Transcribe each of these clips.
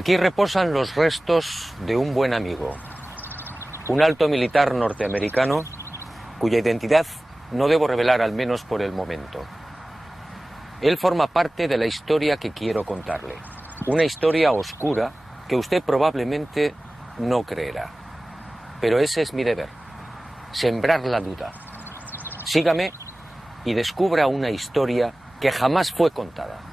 Aquí reposan los restos de un buen amigo, un alto militar norteamericano cuya identidad no debo revelar, al menos por el momento. Él forma parte de la historia que quiero contarle, una historia oscura que usted probablemente no creerá. Pero ese es mi deber, sembrar la duda. Sígame y descubra una historia que jamás fue contada.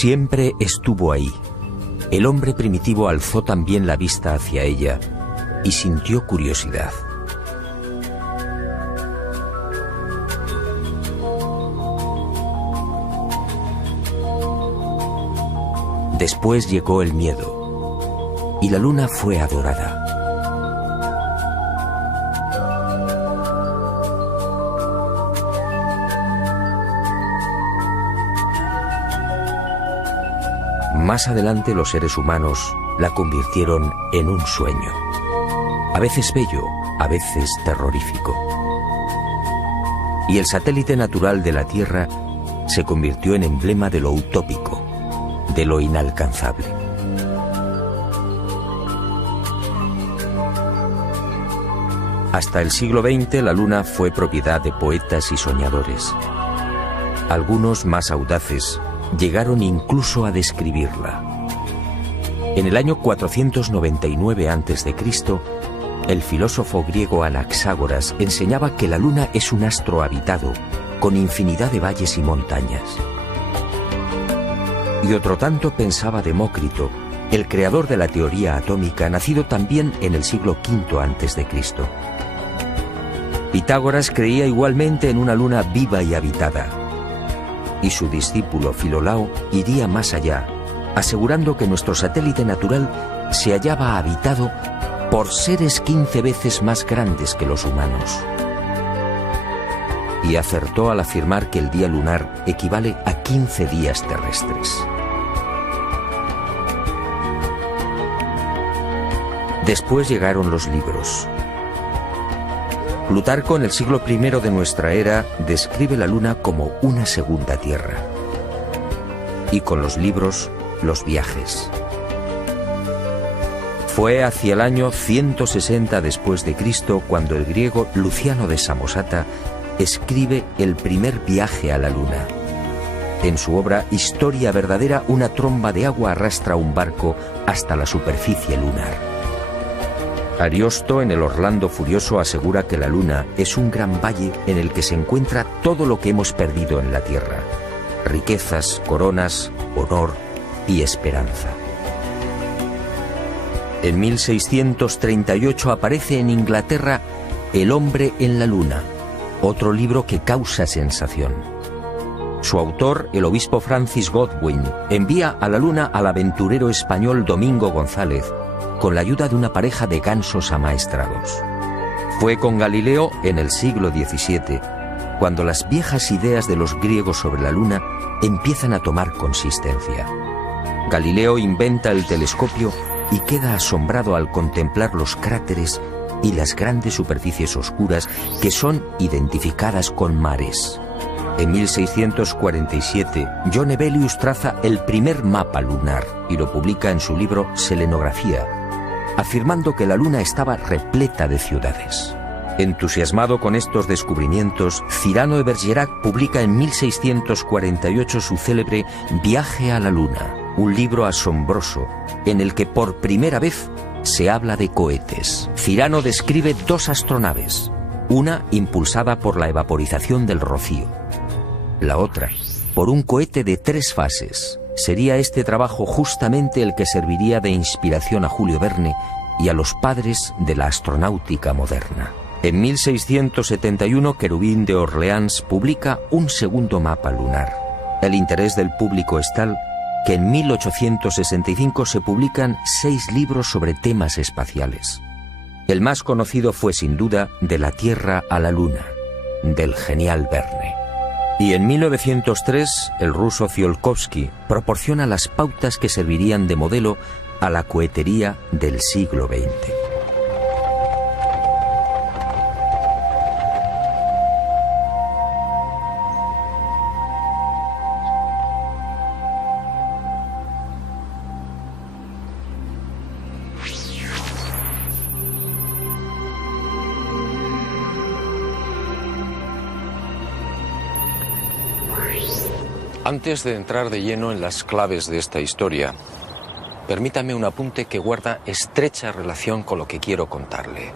Siempre estuvo ahí. El hombre primitivo alzó también la vista hacia ella y sintió curiosidad. Después llegó el miedo y la luna fue adorada. Más adelante los seres humanos la convirtieron en un sueño, a veces bello, a veces terrorífico. Y el satélite natural de la Tierra se convirtió en emblema de lo utópico, de lo inalcanzable. Hasta el siglo XX la Luna fue propiedad de poetas y soñadores. Algunos más audaces llegaron incluso a describirla. En el año 499 a.C., el filósofo griego Anaxágoras enseñaba que la Luna es un astro habitado, con infinidad de valles y montañas. Y otro tanto pensaba Demócrito, el creador de la teoría atómica, nacido también en el siglo V a.C. Pitágoras creía igualmente en una luna viva y habitada. Y su discípulo Filolao iría más allá, asegurando que nuestro satélite natural se hallaba habitado por seres 15 veces más grandes que los humanos. Y acertó al afirmar que el día lunar equivale a 15 días terrestres. Después llegaron los libros. Plutarco, en el siglo I de nuestra era, describe la Luna como una segunda Tierra. Y con los libros, los viajes. Fue hacia el año 160 después de Cristo cuando el griego Luciano de Samosata escribe el primer viaje a la Luna. En su obra Historia verdadera, una tromba de agua arrastra un barco hasta la superficie lunar. Ariosto, en el Orlando Furioso, asegura que la Luna es un gran valle en el que se encuentra todo lo que hemos perdido en la Tierra: riquezas, coronas, honor y esperanza. En 1638 aparece en Inglaterra El hombre en la Luna, otro libro que causa sensación. Su autor, el obispo Francis Godwin, envía a la Luna al aventurero español Domingo González, con la ayuda de una pareja de gansos amaestrados. Fue con Galileo en el siglo XVII, cuando las viejas ideas de los griegos sobre la Luna empiezan a tomar consistencia. Galileo inventa el telescopio y queda asombrado al contemplar los cráteres y las grandes superficies oscuras que son identificadas con mares. En 1647, John Hevelius traza el primer mapa lunar y lo publica en su libro Selenografía, afirmando que la Luna estaba repleta de ciudades. Entusiasmado con estos descubrimientos, Cyrano de Bergerac publica en 1648 su célebre Viaje a la Luna, un libro asombroso en el que por primera vez se habla de cohetes. Cyrano describe 2 astronaves, una impulsada por la evaporización del rocío, la otra por un cohete de 3 fases. Sería este trabajo justamente el que serviría de inspiración a Julio Verne y a los padres de la astronáutica moderna. En 1671, Querubín de Orleans publica un segundo mapa lunar. El interés del público es tal que en 1865 se publican 6 libros sobre temas espaciales. El más conocido fue sin duda De la Tierra a la Luna, del genial Verne. Y en 1903, el ruso Tsiolkovsky proporciona las pautas que servirían de modelo a la cohetería del siglo XX. Antes de entrar de lleno en las claves de esta historia, permítame un apunte que guarda estrecha relación con lo que quiero contarle.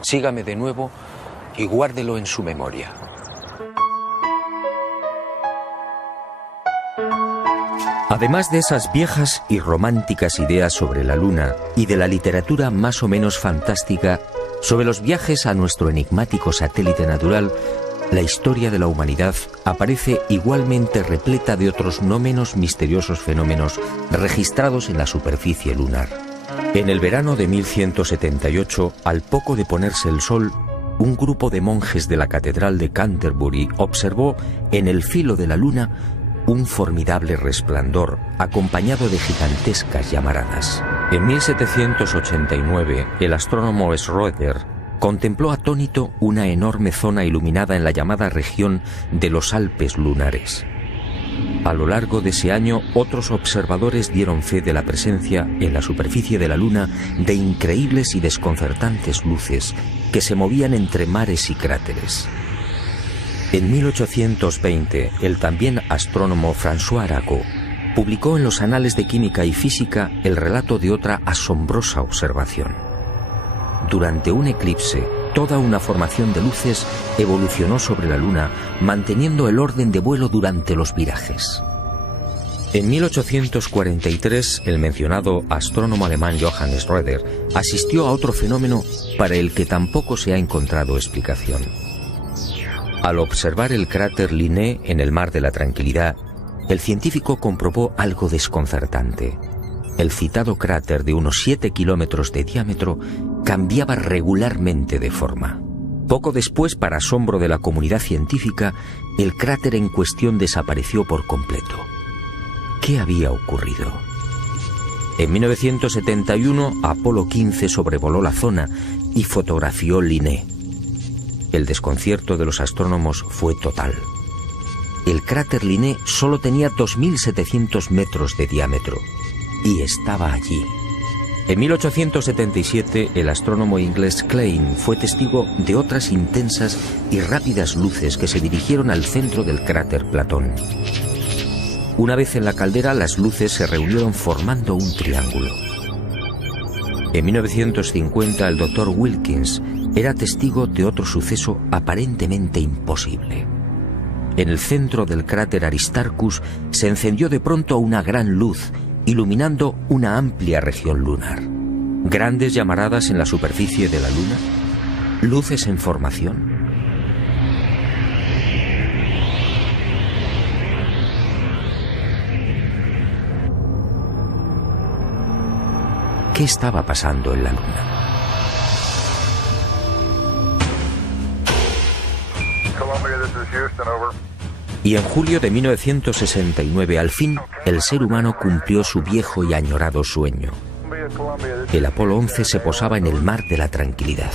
Sígame de nuevo y guárdelo en su memoria. Además de esas viejas y románticas ideas sobre la Luna y de la literatura más o menos fantástica sobre los viajes a nuestro enigmático satélite natural, la historia de la humanidad aparece igualmente repleta de otros no menos misteriosos fenómenos registrados en la superficie lunar. En el verano de 1178, al poco de ponerse el sol, un grupo de monjes de la Catedral de Canterbury observó en el filo de la Luna un formidable resplandor acompañado de gigantescas llamaradas. En 1789, el astrónomo Schröder contempló atónito una enorme zona iluminada en la llamada región de los Alpes lunares. A lo largo de ese año, otros observadores dieron fe de la presencia en la superficie de la Luna de increíbles y desconcertantes luces que se movían entre mares y cráteres. En 1820, el también astrónomo François Arago publicó en los Anales de Química y Física el relato de otra asombrosa observación. Durante un eclipse, toda una formación de luces evolucionó sobre la Luna, manteniendo el orden de vuelo durante los virajes. En 1843, el mencionado astrónomo alemán Johann Schröder asistió a otro fenómeno para el que tampoco se ha encontrado explicación. Al observar el cráter Linné en el Mar de la Tranquilidad, el científico comprobó algo desconcertante. El citado cráter de unos 7 kilómetros de diámetro cambiaba regularmente de forma. Poco después, para asombro de la comunidad científica, el cráter en cuestión desapareció por completo. ¿Qué había ocurrido? En 1971, Apolo 15 sobrevoló la zona y fotografió Linné. El desconcierto de los astrónomos fue total. El cráter Linné solo tenía 2.700 metros de diámetro y estaba allí. En 1877, el astrónomo inglés Klein fue testigo de otras intensas y rápidas luces que se dirigieron al centro del cráter Platón. Una vez en la caldera, las luces se reunieron formando un triángulo. En 1950, el Dr. Wilkins era testigo de otro suceso aparentemente imposible. En el centro del cráter Aristarchus se encendió de pronto una gran luz, iluminando una amplia región lunar. Grandes llamaradas en la superficie de la Luna, luces en formación. ¿Qué estaba pasando en la Luna? Y en julio de 1969, al fin, el ser humano cumplió su viejo y añorado sueño. El Apolo 11 se posaba en el Mar de la Tranquilidad.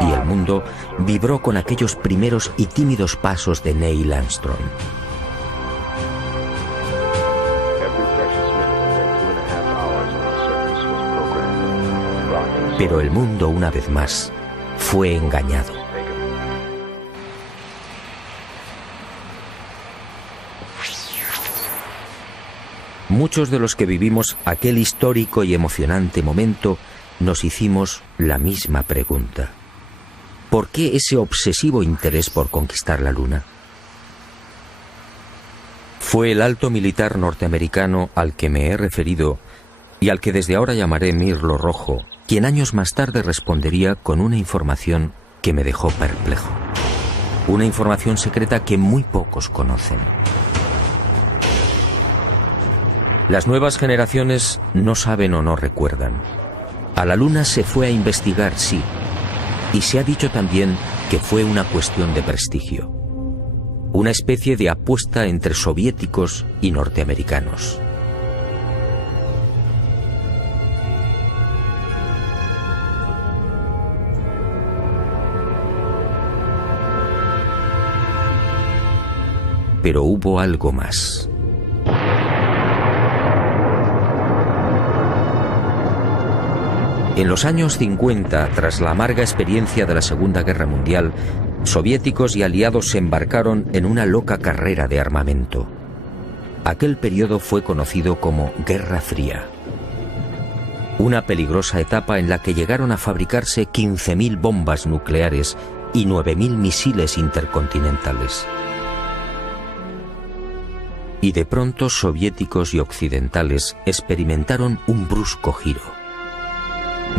Y el mundo vibró con aquellos primeros y tímidos pasos de Neil Armstrong. Pero el mundo, una vez más, fue engañado. Muchos de los que vivimos aquel histórico y emocionante momento nos hicimos la misma pregunta. ¿Por qué ese obsesivo interés por conquistar la Luna? Fue el alto militar norteamericano al que me he referido y al que desde ahora llamaré Mirlo Rojo, quien años más tarde respondería con una información que me dejó perplejo. Una información secreta que muy pocos conocen. Las nuevas generaciones no saben o no recuerdan. A la Luna se fue a investigar, sí, y se ha dicho también que fue una cuestión de prestigio. Una especie de apuesta entre soviéticos y norteamericanos. Pero hubo algo más. En los años 50, tras la amarga experiencia de la Segunda Guerra Mundial, soviéticos y aliados se embarcaron en una loca carrera de armamento. Aquel periodo fue conocido como Guerra Fría. Una peligrosa etapa en la que llegaron a fabricarse 15.000 bombas nucleares y 9.000 misiles intercontinentales. Y de pronto soviéticos y occidentales experimentaron un brusco giro.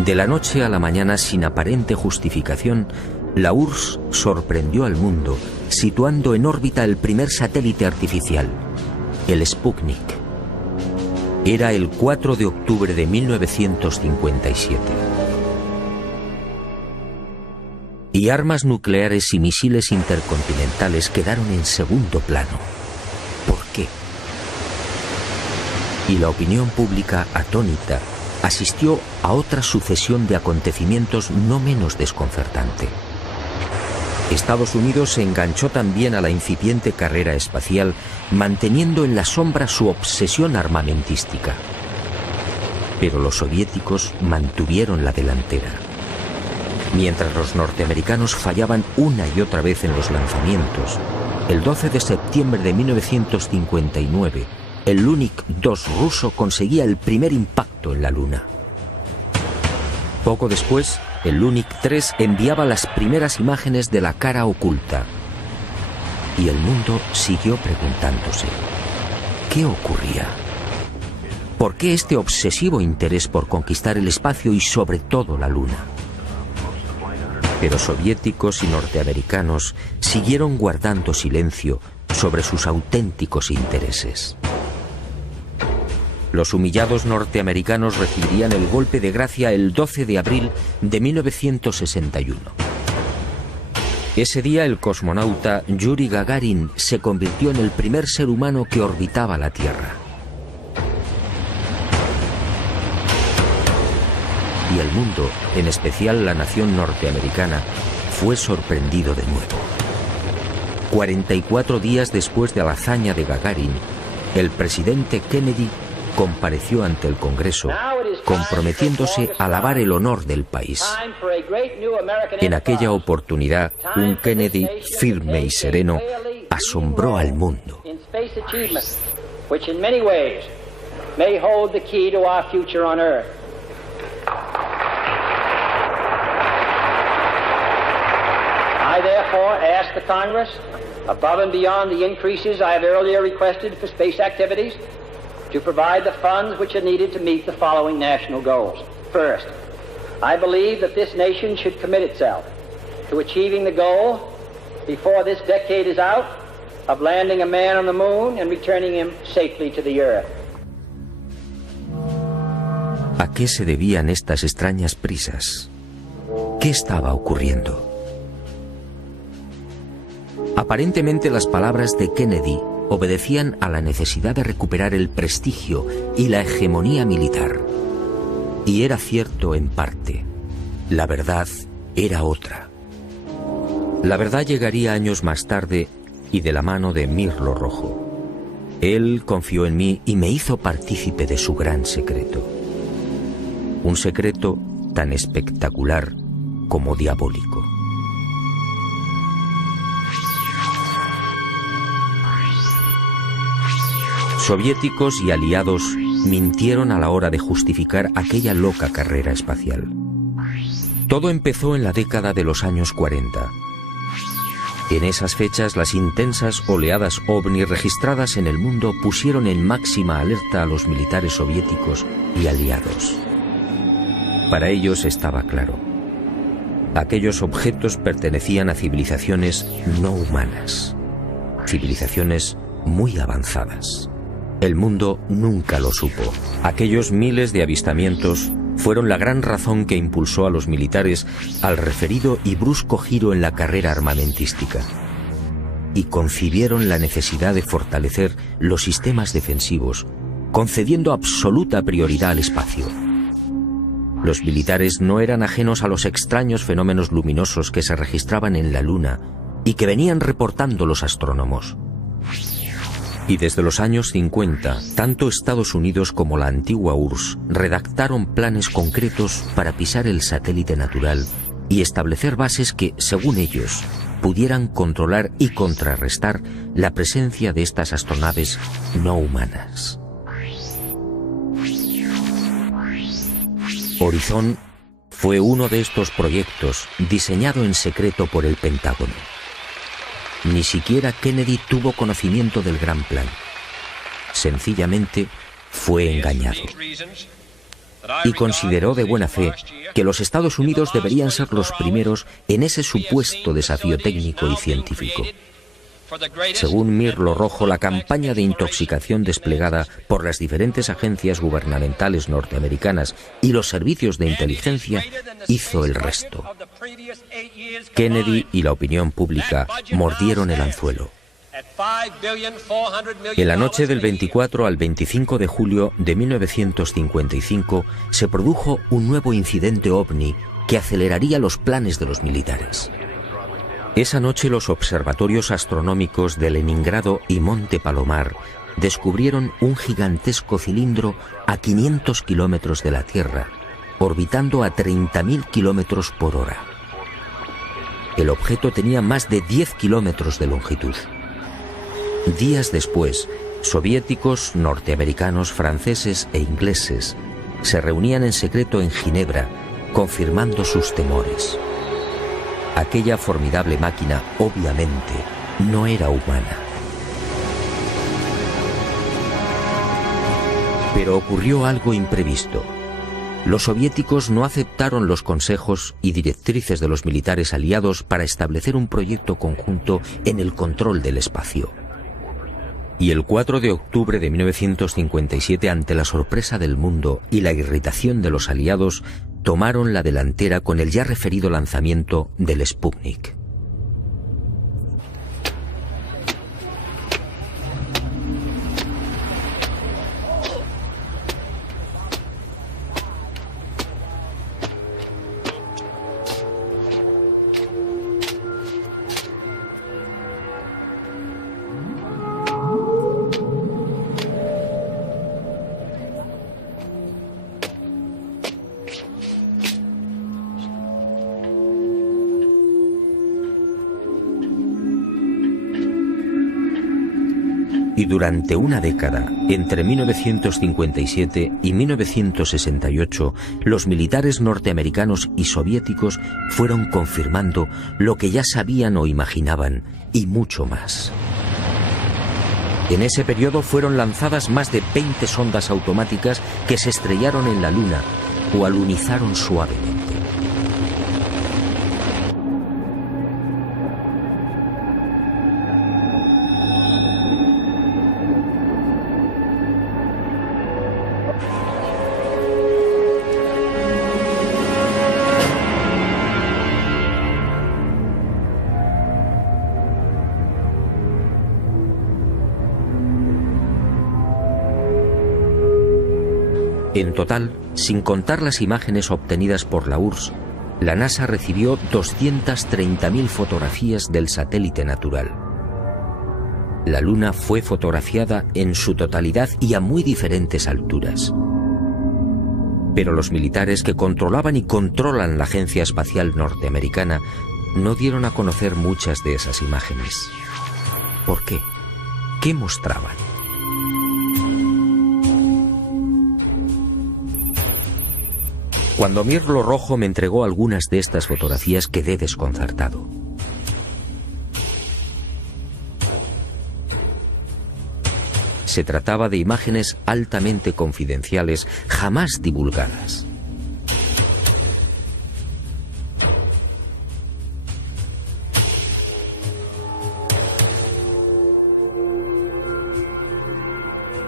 De la noche a la mañana, sin aparente justificación, la URSS sorprendió al mundo, situando en órbita el primer satélite artificial, el Sputnik. Era el 4 de octubre de 1957. Y armas nucleares y misiles intercontinentales quedaron en segundo plano. ¿Por qué? Y la opinión pública, atónita, asistió a otra sucesión de acontecimientos no menos desconcertante. Estados Unidos se enganchó también a la incipiente carrera espacial, manteniendo en la sombra su obsesión armamentística. Pero los soviéticos mantuvieron la delantera. Mientras los norteamericanos fallaban una y otra vez en los lanzamientos, el 12 de septiembre de 1959, el Lunik 2 ruso conseguía el primer impacto en la Luna. Poco después, el Lunik 3 enviaba las primeras imágenes de la cara oculta. Y el mundo siguió preguntándose, ¿qué ocurría? ¿Por qué este obsesivo interés por conquistar el espacio y sobre todo la Luna? Pero soviéticos y norteamericanos siguieron guardando silencio sobre sus auténticos intereses. Los humillados norteamericanos recibirían el golpe de gracia el 12 de abril de 1961. Ese día el cosmonauta Yuri Gagarin se convirtió en el primer ser humano que orbitaba la Tierra. Y el mundo, en especial la nación norteamericana, fue sorprendido de nuevo. 44 días después de la hazaña de Gagarin, el presidente Kennedy compareció ante el Congreso, comprometiéndose a lavar el honor del país. En aquella oportunidad, un Kennedy firme y sereno asombró al mundo. I therefore ask the Congress, above and beyond the increases I have earlier requested for space activities, to provide the funds which are needed to meet the following national goals. First, I believe that this nation should commit itself to achieving the goal, before this decade is out, of landing a man on the moon and returning him safely to the Earth. ¿A qué se debían estas extrañas prisas? ¿Qué estaba ocurriendo? Aparentemente las palabras de Kennedy obedecían a la necesidad de recuperar el prestigio y la hegemonía militar. Y era cierto en parte. La verdad era otra. La verdad llegaría años más tarde y de la mano de Mirlo Rojo. Él confió en mí y me hizo partícipe de su gran secreto. Un secreto tan espectacular como diabólico. Soviéticos y aliados mintieron a la hora de justificar aquella loca carrera espacial. Todo empezó en la década de los años 40. En esas fechas, las intensas oleadas ovni registradas en el mundo pusieron en máxima alerta a los militares soviéticos y aliados. Para ellos estaba claro: aquellos objetos pertenecían a civilizaciones no humanas, civilizaciones muy avanzadas. El mundo nunca lo supo. Aquellos miles de avistamientos fueron la gran razón que impulsó a los militares al referido y brusco giro en la carrera armamentística, y concibieron la necesidad de fortalecer los sistemas defensivos, concediendo absoluta prioridad al espacio. Los militares no eran ajenos a los extraños fenómenos luminosos que se registraban en la Luna y que venían reportando los astrónomos. Y desde los años 50, tanto Estados Unidos como la antigua URSS redactaron planes concretos para pisar el satélite natural y establecer bases que, según ellos, pudieran controlar y contrarrestar la presencia de estas astronaves no humanas. Horizon fue uno de estos proyectos diseñado en secreto por el Pentágono. Ni siquiera Kennedy tuvo conocimiento del gran plan. Sencillamente fue engañado. Y consideró de buena fe que los Estados Unidos deberían ser los primeros en ese supuesto desafío técnico y científico. Según Mirlo Rojo, la campaña de intoxicación desplegada por las diferentes agencias gubernamentales norteamericanas y los servicios de inteligencia hizo el resto. Kennedy y la opinión pública mordieron el anzuelo. En la noche del 24 al 25 de julio de 1955 se produjo un nuevo incidente ovni que aceleraría los planes de los militares. Esa noche los observatorios astronómicos de Leningrado y Monte Palomar descubrieron un gigantesco cilindro a 500 kilómetros de la Tierra, orbitando a 30.000 kilómetros por hora. El objeto tenía más de 10 kilómetros de longitud. Días después, soviéticos, norteamericanos, franceses e ingleses se reunían en secreto en Ginebra, confirmando sus temores. Aquella formidable máquina, obviamente, no era humana. Pero ocurrió algo imprevisto. Los soviéticos no aceptaron los consejos y directrices de los militares aliados para establecer un proyecto conjunto en el control del espacio. Y el 4 de octubre de 1957, ante la sorpresa del mundo y la irritación de los aliados, tomaron la delantera con el ya referido lanzamiento del Sputnik. Y durante una década, entre 1957 y 1968, los militares norteamericanos y soviéticos fueron confirmando lo que ya sabían o imaginaban, y mucho más. En ese periodo fueron lanzadas más de 20 sondas automáticas que se estrellaron en la Luna o alunizaron suavemente. En total, sin contar las imágenes obtenidas por la URSS, la NASA recibió 230.000 fotografías del satélite natural. La Luna fue fotografiada en su totalidad y a muy diferentes alturas. Pero los militares que controlaban y controlan la Agencia Espacial Norteamericana no dieron a conocer muchas de esas imágenes. ¿Por qué? ¿Qué mostraban? Cuando Mirlo Rojo me entregó algunas de estas fotografías quedé desconcertado. Se trataba de imágenes altamente confidenciales, jamás divulgadas.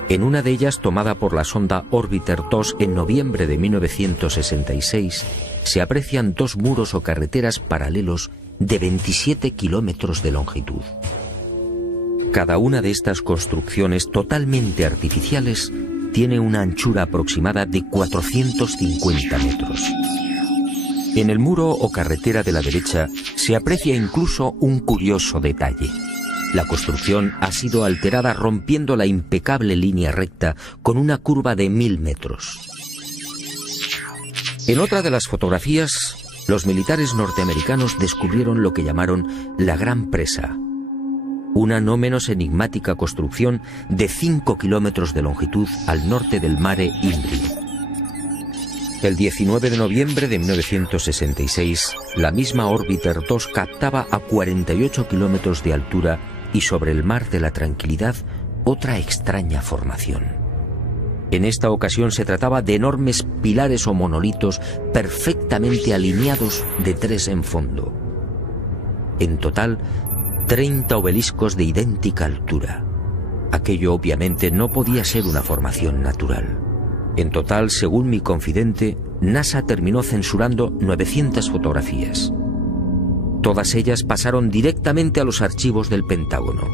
En una de ellas, tomada por la sonda Orbiter 2 en noviembre de 1966, se aprecian dos muros o carreteras paralelos de 27 kilómetros de longitud. Cada una de estas construcciones totalmente artificiales tiene una anchura aproximada de 450 metros. En el muro o carretera de la derecha se aprecia incluso un curioso detalle. La construcción ha sido alterada rompiendo la impecable línea recta con una curva de 1000 metros. En otra de las fotografías, los militares norteamericanos descubrieron lo que llamaron la Gran Presa, una no menos enigmática construcción de 5 kilómetros de longitud al norte del Mare Imbrium. El 19 de noviembre de 1966, la misma Orbiter 2 captaba a 48 kilómetros de altura y sobre el Mar de la Tranquilidad otra extraña formación. En esta ocasión se trataba de enormes pilares o monolitos perfectamente alineados de 3 en fondo. En total, 30 obeliscos de idéntica altura. Aquello obviamente no podía ser una formación natural. En total, según mi confidente, NASA terminó censurando 900 fotografías. Todas ellas pasaron directamente a los archivos del Pentágono.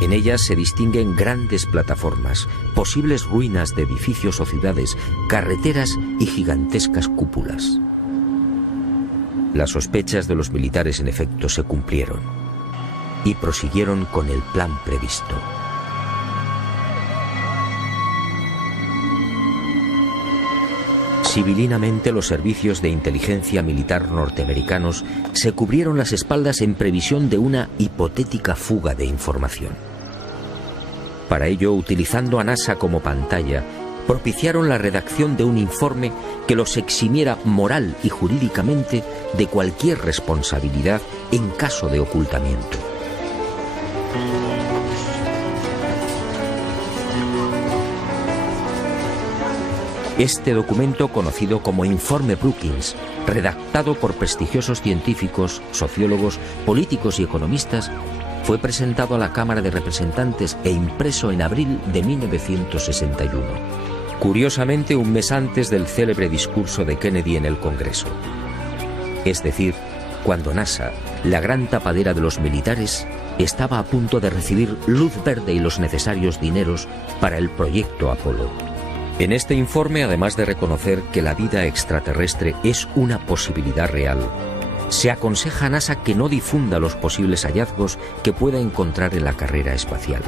En ellas se distinguen grandes plataformas, posibles ruinas de edificios o ciudades, carreteras y gigantescas cúpulas. Las sospechas de los militares en efecto se cumplieron y prosiguieron con el plan previsto. Civilinamente, los servicios de inteligencia militar norteamericanos se cubrieron las espaldas en previsión de una hipotética fuga de información. Para ello, utilizando a NASA como pantalla, propiciaron la redacción de un informe que los eximiera moral y jurídicamente de cualquier responsabilidad en caso de ocultamiento. Este documento, conocido como Informe Brookings, redactado por prestigiosos científicos, sociólogos, políticos y economistas, fue presentado a la Cámara de Representantes e impreso en abril de 1961. Curiosamente, un mes antes del célebre discurso de Kennedy en el Congreso. Es decir, cuando NASA, la gran tapadera de los militares, estaba a punto de recibir luz verde y los necesarios dineros para el proyecto Apolo. En este informe, además de reconocer que la vida extraterrestre es una posibilidad real, se aconseja a NASA que no difunda los posibles hallazgos que pueda encontrar en la carrera espacial.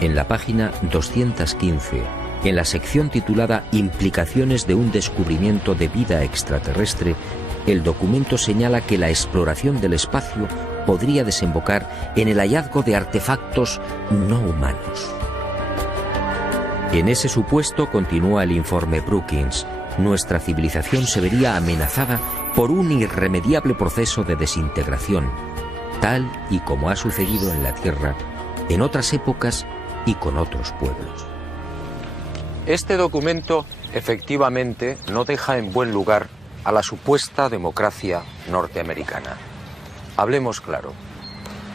En la página 215, en la sección titulada Implicaciones de un descubrimiento de vida extraterrestre, el documento señala que la exploración del espacio podría desembocar en el hallazgo de artefactos no humanos. En ese supuesto, continúa el informe Brookings, nuestra civilización se vería amenazada por un irremediable proceso de desintegración, tal y como ha sucedido en la Tierra en otras épocas y con otros pueblos. Este documento efectivamente no deja en buen lugar a la supuesta democracia norteamericana. Hablemos claro.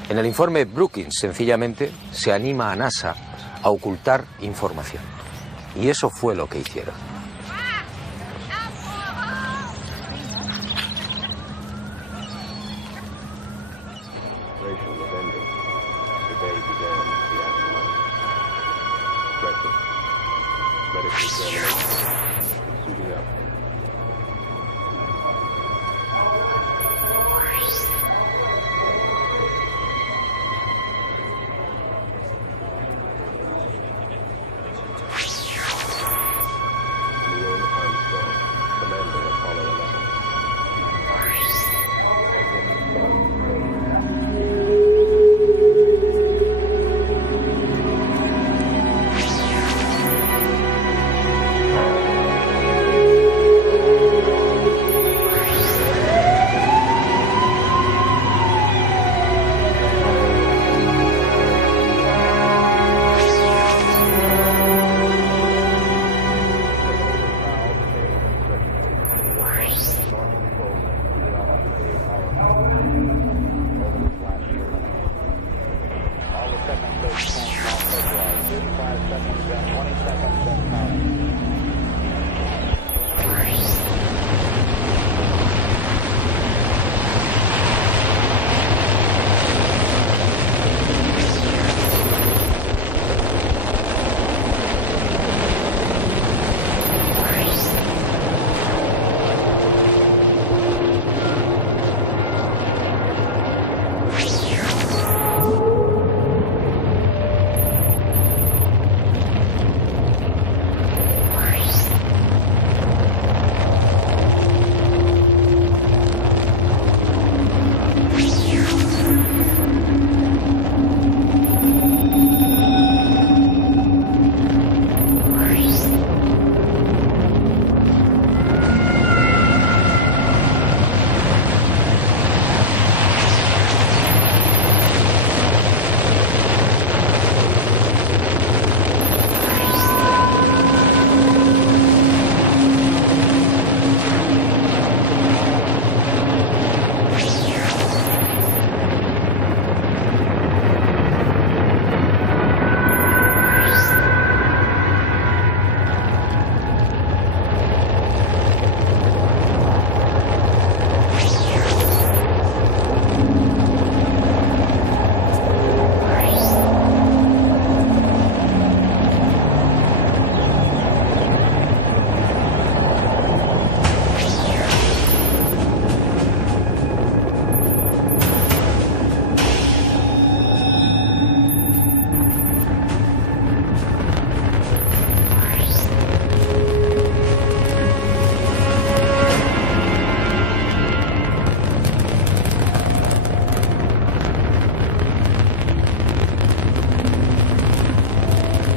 En el informe Brookings, sencillamente, se anima a NASA a ocultar información. Y eso fue lo que hicieron.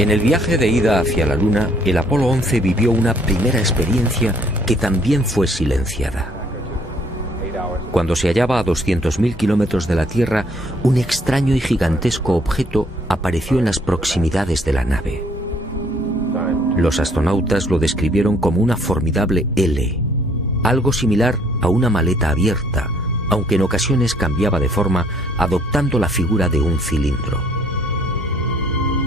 En el viaje de ida hacia la Luna, el Apolo 11 vivió una primera experiencia que también fue silenciada. Cuando se hallaba a 200.000 kilómetros de la Tierra, un extraño y gigantesco objeto apareció en las proximidades de la nave. Los astronautas lo describieron como una formidable L, algo similar a una maleta abierta, aunque en ocasiones cambiaba de forma, adoptando la figura de un cilindro.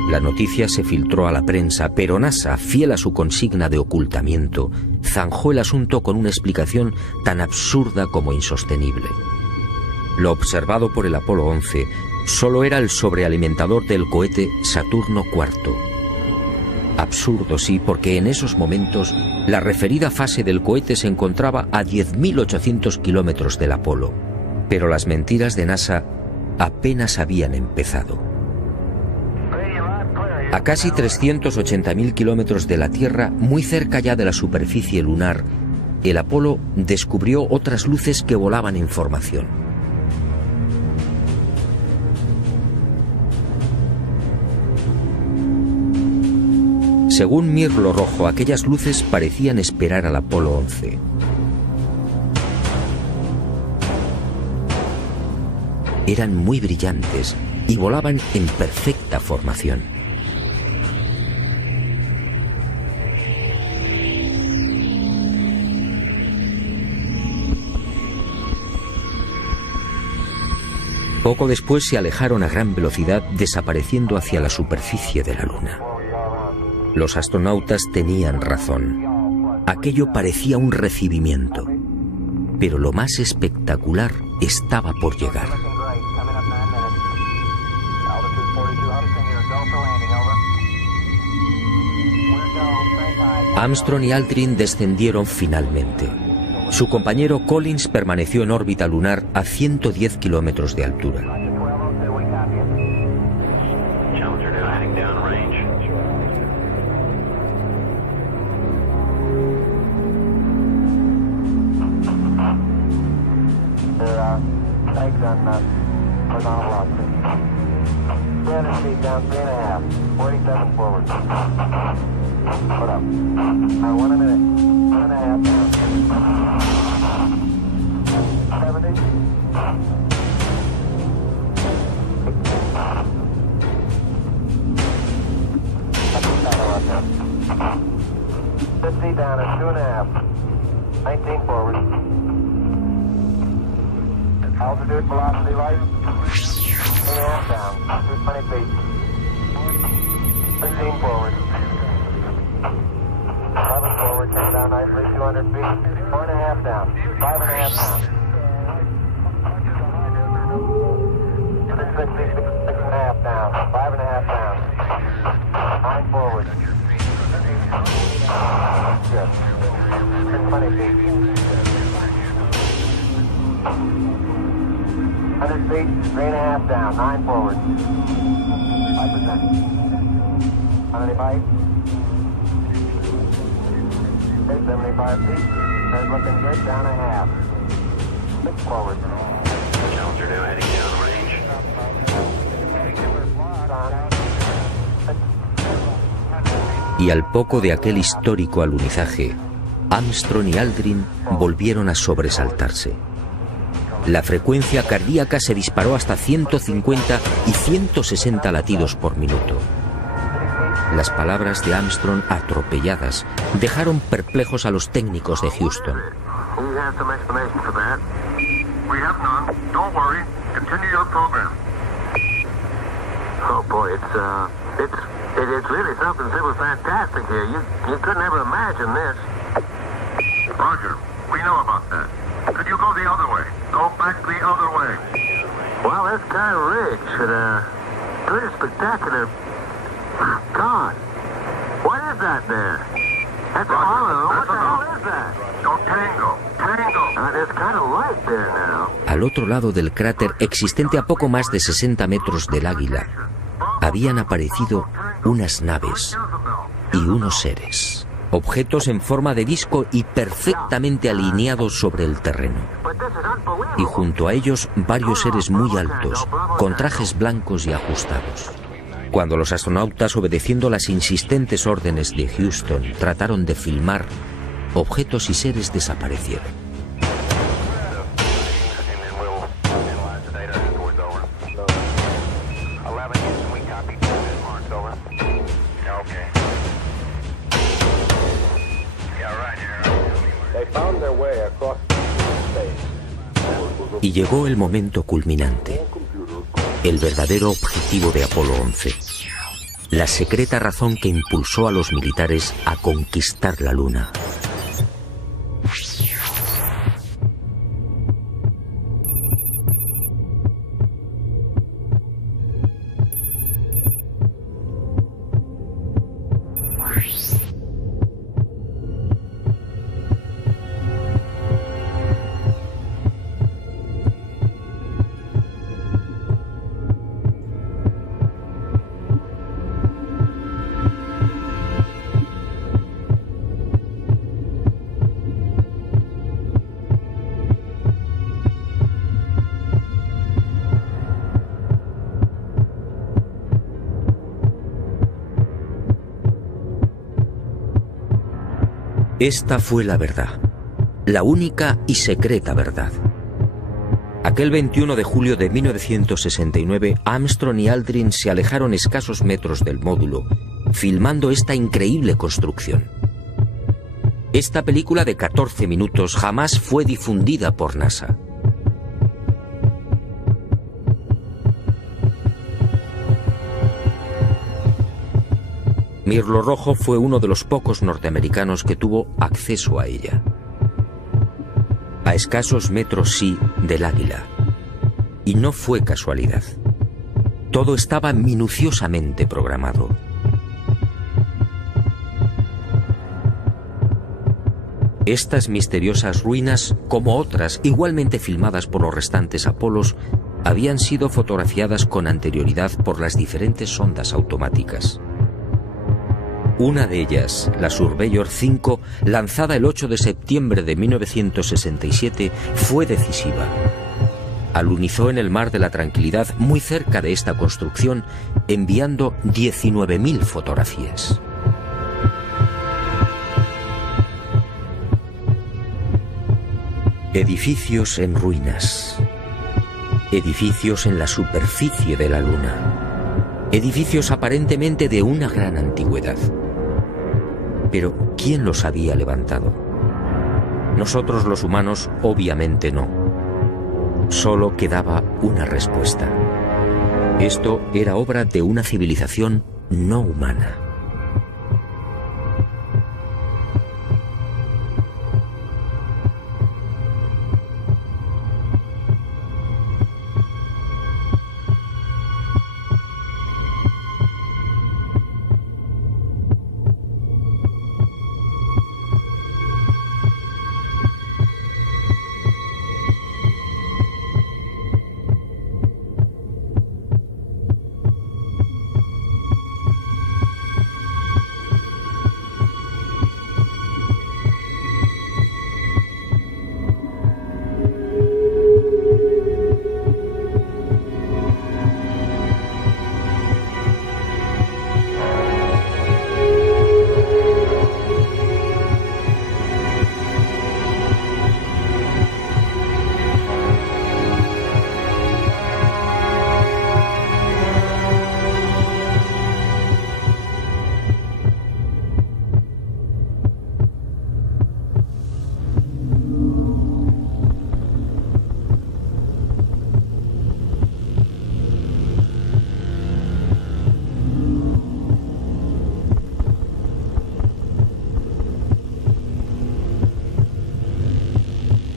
La noticia se filtró a la prensa, pero NASA, fiel a su consigna de ocultamiento, zanjó el asunto con una explicación tan absurda como insostenible. Lo observado por el Apolo 11 solo era el sobrealimentador del cohete Saturno IV. Absurdo, sí, porque en esos momentos la referida fase del cohete se encontraba a 10.800 kilómetros del Apolo, pero las mentiras de NASA apenas habían empezado. A casi 380.000 kilómetros de la Tierra, muy cerca ya de la superficie lunar, el Apolo descubrió otras luces que volaban en formación. Según Mirlo Rojo, aquellas luces parecían esperar al Apolo 11. Eran muy brillantes y volaban en perfecta formación. Poco después se alejaron a gran velocidad, desapareciendo hacia la superficie de la Luna. Los astronautas tenían razón. Aquello parecía un recibimiento. Pero lo más espectacular estaba por llegar. Armstrong y Aldrin descendieron finalmente. Su compañero Collins permaneció en órbita lunar a 110 kilómetros de altura. Down at 2.5. 19 forward. Altitude, velocity, light. 2.5 down. 220 feet. 15 forward. 200 feet. 4.5 down. 5.5 down. 160 feet. 6.5 down. 5.5 down. 9 forward. Good. 620 feet. 100 feet. 3.5 down. 9 forward. 5%. 185. 75 feet. That's looking good. Down a half. 6 forward. Challenger now heading down range. Y al poco de aquel histórico alunizaje, Armstrong y Aldrin volvieron a sobresaltarse. La frecuencia cardíaca se disparó hasta 150 y 160 latidos por minuto. Las palabras de Armstrong, atropelladas, dejaron perplejos a los técnicos de Houston. It's really something super fantastic here. You could never imagine this. Roger, we know about that. Could you go the other way? Go back the other way. Well, this guy rig should, pretty spectacular. God, what is that there? That's hollow. What the hell is that? Go tango. There's kind of light there now. Al otro lado del cráter, existente a poco más de 60 metros del Águila, habían aparecido unas naves y unos seres, objetos en forma de disco y perfectamente alineados sobre el terreno. Y junto a ellos varios seres muy altos, con trajes blancos y ajustados. Cuando los astronautas, obedeciendo las insistentes órdenes de Houston, trataron de filmar, objetos y seres desaparecieron. Y llegó el momento culminante, el verdadero objetivo de Apolo 11, la secreta razón que impulsó a los militares a conquistar la Luna. Esta fue la verdad, la única y secreta verdad. Aquel 21 de julio de 1969, Armstrong y Aldrin se alejaron escasos metros del módulo, filmando esta increíble construcción. Esta película de 14 minutos jamás fue difundida por NASA. Mirlo Rojo fue uno de los pocos norteamericanos que tuvo acceso a ella. A escasos metros, sí, del Águila. Y no fue casualidad. Todo estaba minuciosamente programado. Estas misteriosas ruinas, como otras igualmente filmadas por los restantes Apolos, habían sido fotografiadas con anterioridad por las diferentes sondas automáticas. Una de ellas, la Surveyor 5, lanzada el 8 de septiembre de 1967, fue decisiva. Alunizó en el Mar de la Tranquilidad, muy cerca de esta construcción, enviando 19.000 fotografías. Edificios en ruinas. Edificios en la superficie de la Luna. Edificios aparentemente de una gran antigüedad. Pero, ¿quién los había levantado? Nosotros los humanos, obviamente no. Solo quedaba una respuesta. Esto era obra de una civilización no humana.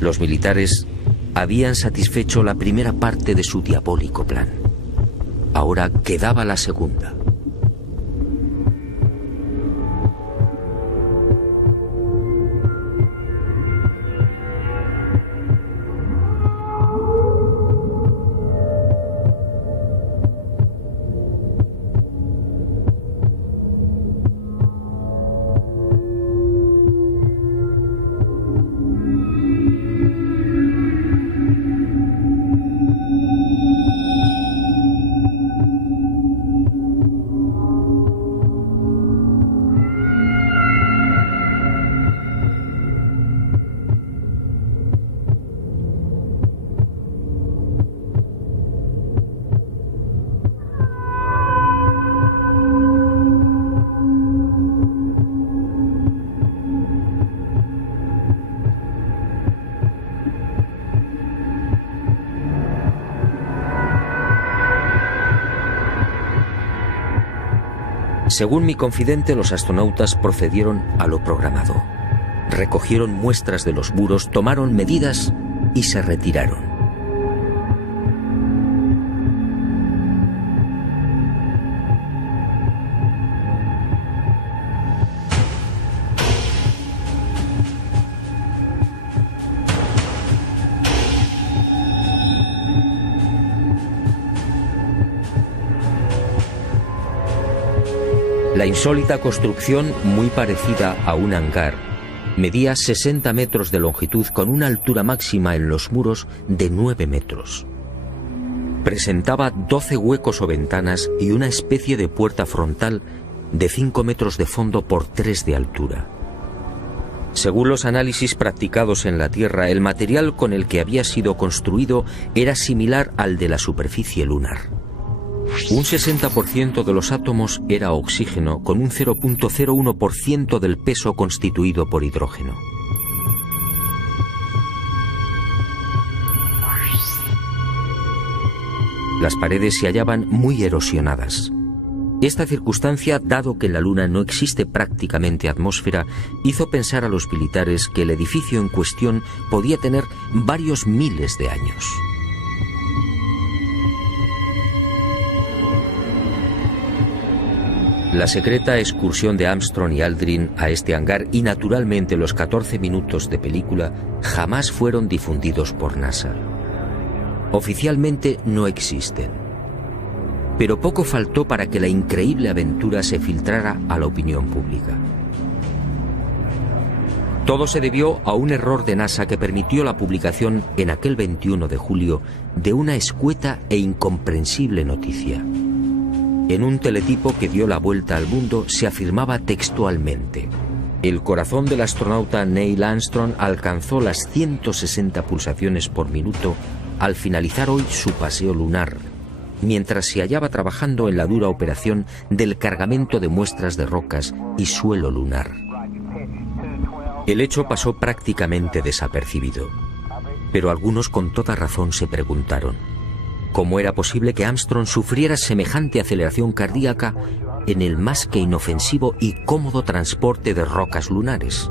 Los militares habían satisfecho la primera parte de su diabólico plan. Ahora quedaba la segunda. Según mi confidente, los astronautas procedieron a lo programado. Recogieron muestras de los muros, tomaron medidas y se retiraron. La insólita construcción, muy parecida a un hangar, medía 60 metros de longitud con una altura máxima en los muros de 9 metros. Presentaba 12 huecos o ventanas y una especie de puerta frontal de 5 metros de fondo por 3 de altura. Según los análisis practicados en la Tierra, el material con el que había sido construido era similar al de la superficie lunar. Un 60% de los átomos era oxígeno, con un 0.01% del peso constituido por hidrógeno. Las paredes se hallaban muy erosionadas. Esta circunstancia, dado que en la Luna no existe prácticamente atmósfera, hizo pensar a los militares que el edificio en cuestión podía tener varios miles de años. La secreta excursión de Armstrong y Aldrin a este hangar y naturalmente los 14 minutos de película jamás fueron difundidos por NASA. Oficialmente no existen. Pero poco faltó para que la increíble aventura se filtrara a la opinión pública. Todo se debió a un error de NASA que permitió la publicación en aquel 21 de julio de una escueta e incomprensible noticia. En un teletipo que dio la vuelta al mundo se afirmaba textualmente: el corazón del astronauta Neil Armstrong alcanzó las 160 pulsaciones por minuto al finalizar hoy su paseo lunar, mientras se hallaba trabajando en la dura operación del cargamento de muestras de rocas y suelo lunar. El hecho pasó prácticamente desapercibido, pero algunos con toda razón se preguntaron: ¿cómo era posible que Armstrong sufriera semejante aceleración cardíaca en el más que inofensivo y cómodo transporte de rocas lunares?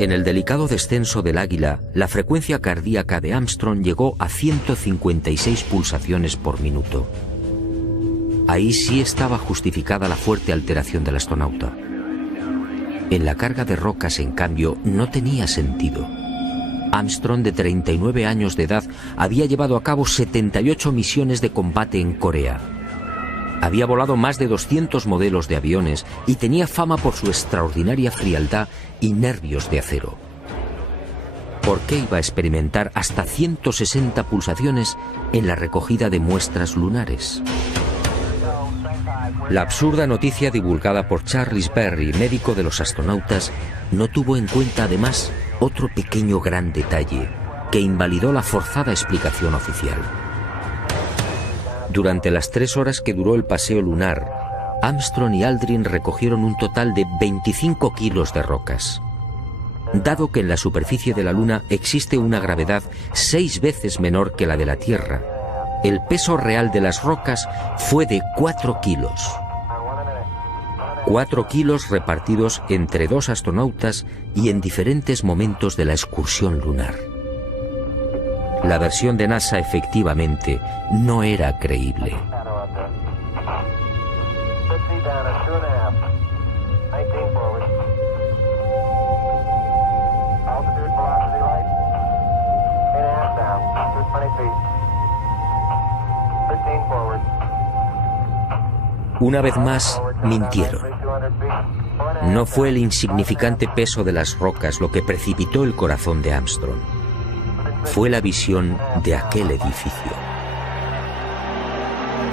En el delicado descenso del Águila, la frecuencia cardíaca de Armstrong llegó a 156 pulsaciones por minuto. Ahí sí estaba justificada la fuerte alteración del astronauta. En la carga de rocas, en cambio, no tenía sentido. Armstrong, de 39 años de edad, había llevado a cabo 78 misiones de combate en Corea. Había volado más de 200 modelos de aviones y tenía fama por su extraordinaria frialdad y nervios de acero. ¿Por qué iba a experimentar hasta 160 pulsaciones en la recogida de muestras lunares? La absurda noticia divulgada por Charles Berry, médico de los astronautas, no tuvo en cuenta además otro pequeño gran detalle que invalidó la forzada explicación oficial. Durante las 3 horas que duró el paseo lunar, Armstrong y Aldrin recogieron un total de 25 kilos de rocas. Dado que en la superficie de la Luna existe una gravedad 6 veces menor que la de la Tierra, el peso real de las rocas fue de 4 kilos. 4 kilos repartidos entre 2 astronautas y en diferentes momentos de la excursión lunar. La versión de NASA efectivamente no era creíble. Una vez más, mintieron. No fue el insignificante peso de las rocas lo que precipitó el corazón de Armstrong. Fue la visión de aquel edificio.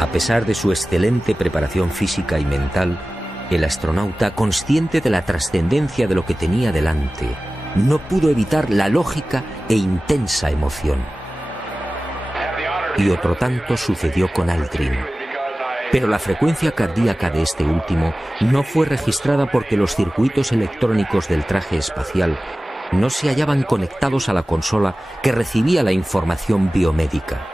A pesar de su excelente preparación física y mental, el astronauta, consciente de la trascendencia de lo que tenía delante, no pudo evitar la lógica e intensa emoción. Y otro tanto sucedió con Aldrin. Pero la frecuencia cardíaca de este último no fue registrada porque los circuitos electrónicos del traje espacial no se hallaban conectados a la consola que recibía la información biomédica.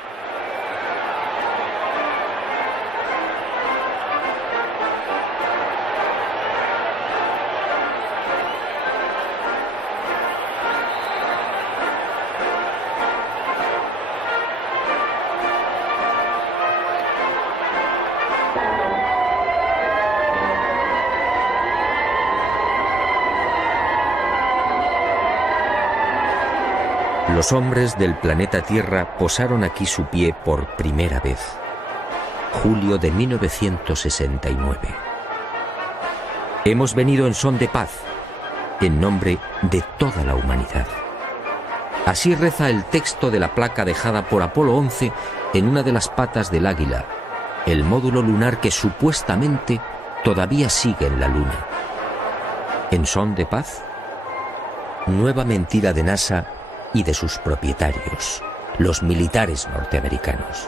Los hombres del planeta Tierra posaron aquí su pie por primera vez. Julio de 1969. Hemos venido en son de paz, en nombre de toda la humanidad. Así reza el texto de la placa dejada por Apolo 11 en una de las patas del Águila, el módulo lunar que supuestamente todavía sigue en la Luna. ¿En son de paz? Nueva mentira de NASA y de sus propietarios, los militares norteamericanos.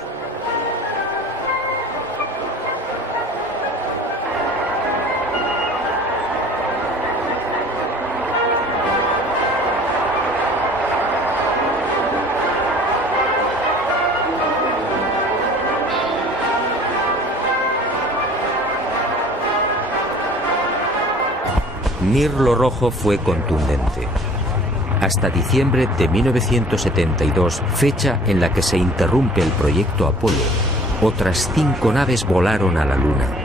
Mirlo Rojo fue contundente. Hasta diciembre de 1972, fecha en la que se interrumpe el proyecto Apolo, otras 5 naves volaron a la Luna.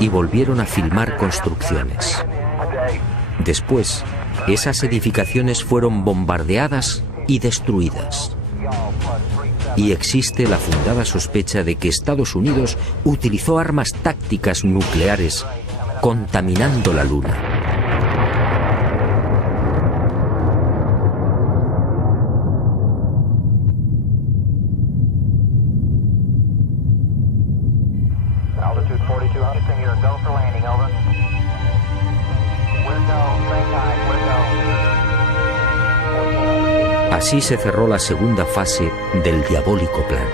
Y volvieron a filmar construcciones. Después, esas edificaciones fueron bombardeadas y destruidas. Y existe la fundada sospecha de que Estados Unidos utilizó armas tácticas nucleares, contaminando la Luna. Así se cerró la segunda fase del diabólico plan.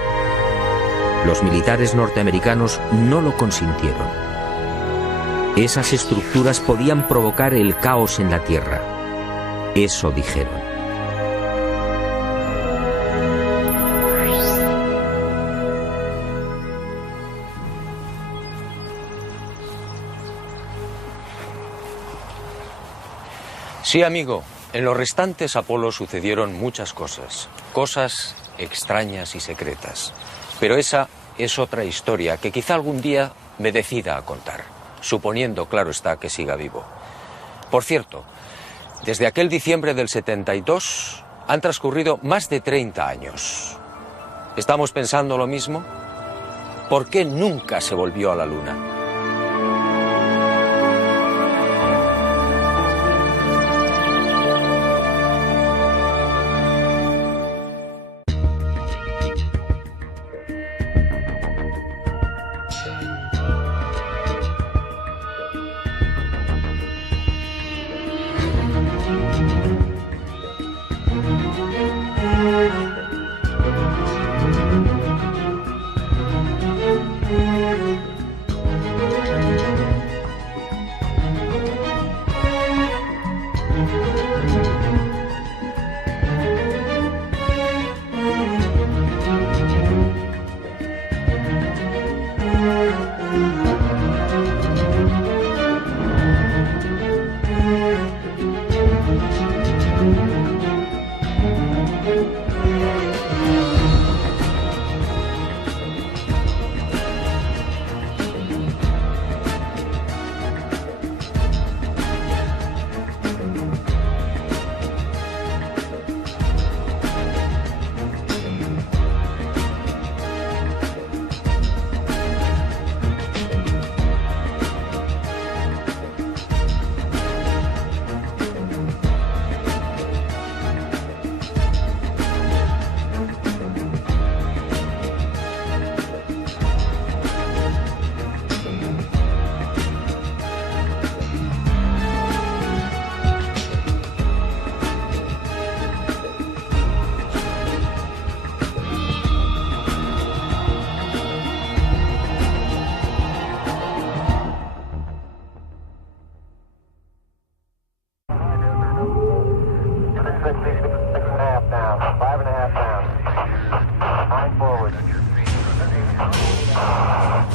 Los militares norteamericanos no lo consintieron. Esas estructuras podían provocar el caos en la Tierra. Eso dijeron. Sí, amigo. En los restantes Apolo sucedieron muchas cosas, cosas extrañas y secretas. Pero esa es otra historia que quizá algún día me decida a contar, suponiendo, claro está, que siga vivo. Por cierto, desde aquel diciembre del 72 han transcurrido más de 30 años. ¿Estamos pensando lo mismo? ¿Por qué nunca se volvió a la Luna?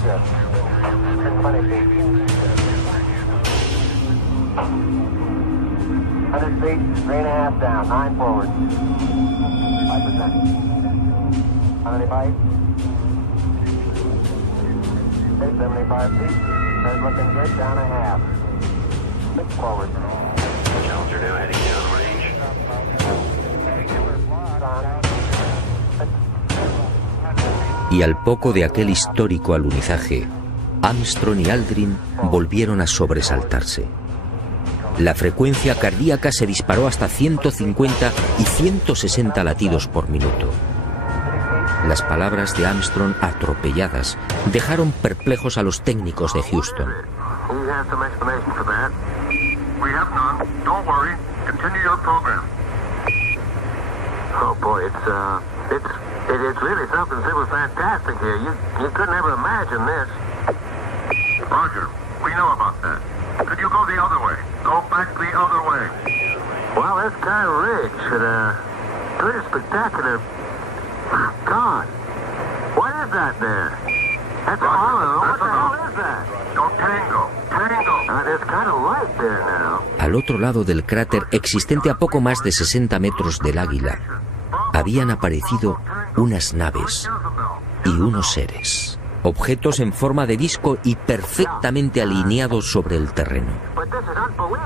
Good. 20 feet. 100 feet, 3.5 down, 9 forward. 5%. How many bites? 75 feet. That's looking good, down a half. 6 forward. Challenger now heading down range. Y al poco de aquel histórico alunizaje, Armstrong y Aldrin volvieron a sobresaltarse. La frecuencia cardíaca se disparó hasta 150 y 160 latidos por minuto. Las palabras de Armstrong, atropelladas, dejaron perplejos a los técnicos de Houston. Oh boy, it's really something super fantastic here. You could never imagine this. Roger, we know about that. Could you go the other way? Go back the other way. Well, that's kind of rich and pretty spectacular. God, what is that there? That's a hollow. What the hell is that? Go tango. There's kind of light there now. Al otro lado del cráter, existente a poco más de 60 metros del Águila, habían aparecido unas naves y unos seres, objetos en forma de disco y perfectamente alineados sobre el terreno.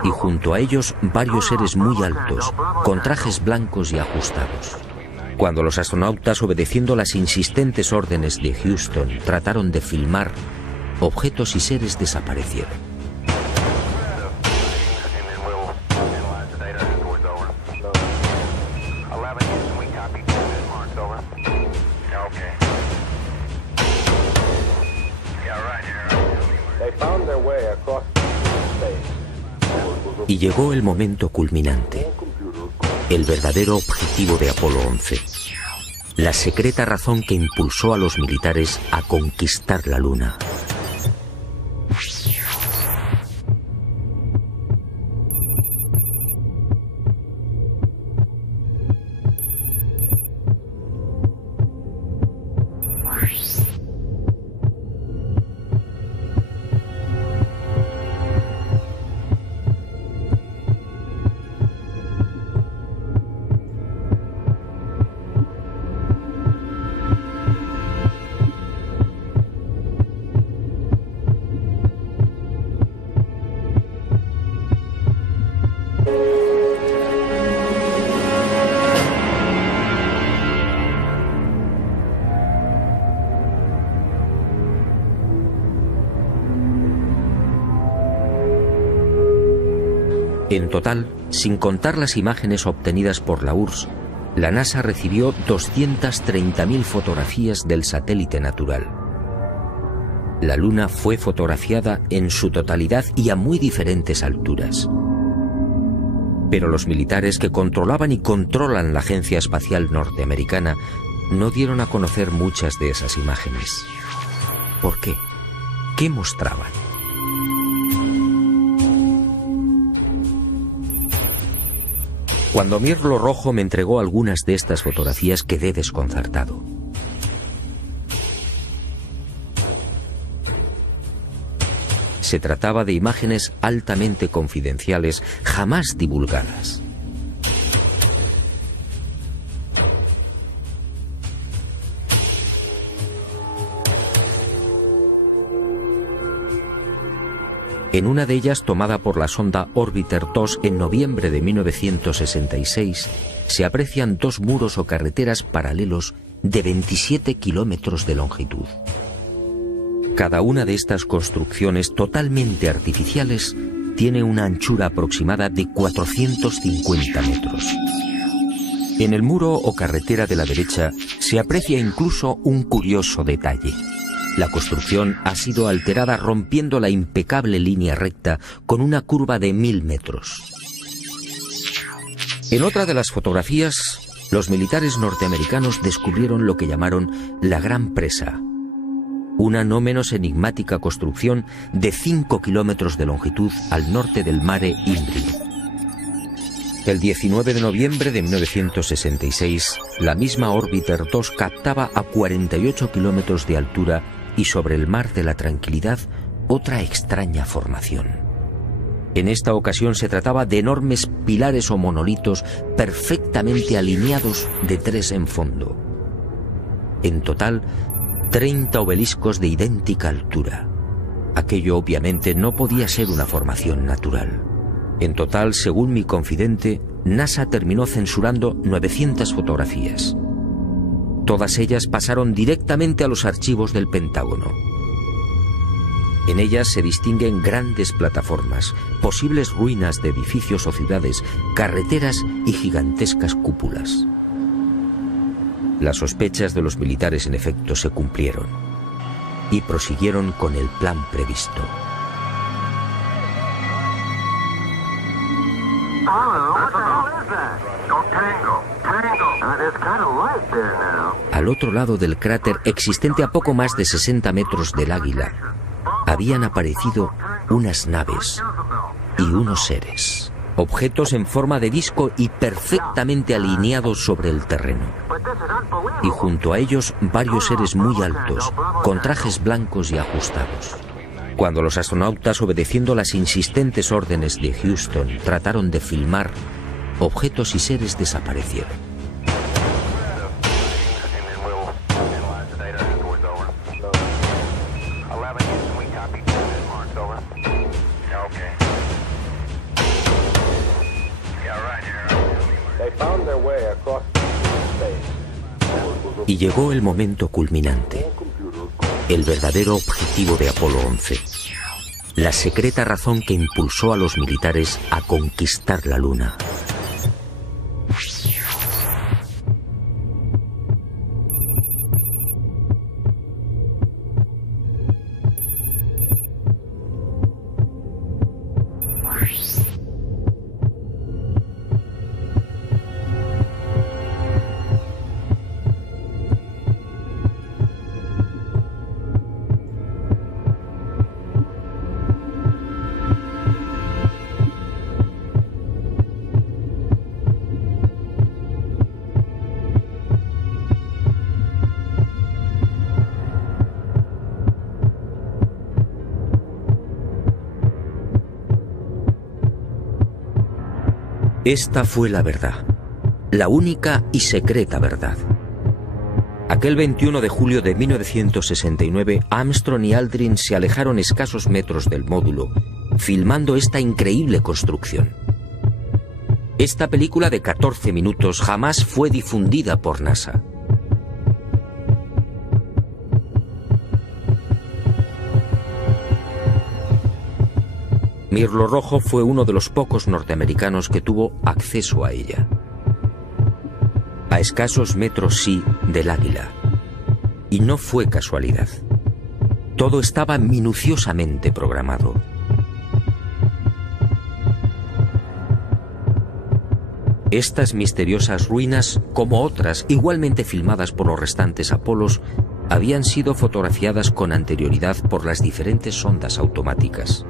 Y junto a ellos varios seres muy altos, con trajes blancos y ajustados. Cuando los astronautas, obedeciendo las insistentes órdenes de Houston, trataron de filmar, objetos y seres desaparecieron. Y llegó el momento culminante, el verdadero objetivo de Apolo 11, la secreta razón que impulsó a los militares a conquistar la Luna. En total, sin contar las imágenes obtenidas por la URSS, la NASA recibió 230.000 fotografías del satélite natural. La Luna fue fotografiada en su totalidad y a muy diferentes alturas. Pero los militares que controlaban y controlan la Agencia Espacial Norteamericana no dieron a conocer muchas de esas imágenes. ¿Por qué? ¿Qué mostraban? Cuando Mirlo Rojo me entregó algunas de estas fotografías, quedé desconcertado. Se trataba de imágenes altamente confidenciales, jamás divulgadas. En una de ellas, tomada por la sonda Orbiter 2 en noviembre de 1966, se aprecian dos muros o carreteras paralelos de 27 kilómetros de longitud. Cada una de estas construcciones totalmente artificiales tiene una anchura aproximada de 450 metros. En el muro o carretera de la derecha se aprecia incluso un curioso detalle. La construcción ha sido alterada rompiendo la impecable línea recta con una curva de 1000 metros. En otra de las fotografías, los militares norteamericanos descubrieron lo que llamaron la Gran Presa, una no menos enigmática construcción de 5 kilómetros de longitud al norte del Mare Imbrium. El 19 de noviembre de 1966, la misma Orbiter 2 captaba a 48 kilómetros de altura y sobre el mar de la tranquilidad otra extraña formación. En esta ocasión se trataba de enormes pilares o monolitos perfectamente alineados de 3 en fondo. En total, 30 obeliscos de idéntica altura. Aquello obviamente no podía ser una formación natural. En total, según mi confidente, NASA terminó censurando 900 fotografías. Todas ellas pasaron directamente a los archivos del Pentágono. En ellas se distinguen grandes plataformas, posibles ruinas de edificios o ciudades, carreteras y gigantescas cúpulas. Las sospechas de los militares en efecto se cumplieron y prosiguieron con el plan previsto. Al otro lado del cráter, existente a poco más de 60 metros del Águila, habían aparecido unas naves y unos seres, objetos en forma de disco y perfectamente alineados sobre el terreno. Y junto a ellos varios seres muy altos, con trajes blancos y ajustados. Cuando los astronautas, obedeciendo las insistentes órdenes de Houston, trataron de filmar, objetos y seres desaparecieron. Y llegó el momento culminante, el verdadero objetivo de Apolo 11, la secreta razón que impulsó a los militares a conquistar la Luna. Esta fue la verdad, la única y secreta verdad. Aquel 21 de julio de 1969, Armstrong y Aldrin se alejaron escasos metros del módulo, filmando esta increíble construcción. Esta película de 14 minutos jamás fue difundida por NASA. Mirlo Rojo fue uno de los pocos norteamericanos que tuvo acceso a ella. A escasos metros, sí, del Águila. Y no fue casualidad. Todo estaba minuciosamente programado. Estas misteriosas ruinas, como otras igualmente filmadas por los restantes Apolos, habían sido fotografiadas con anterioridad por las diferentes sondas automáticas.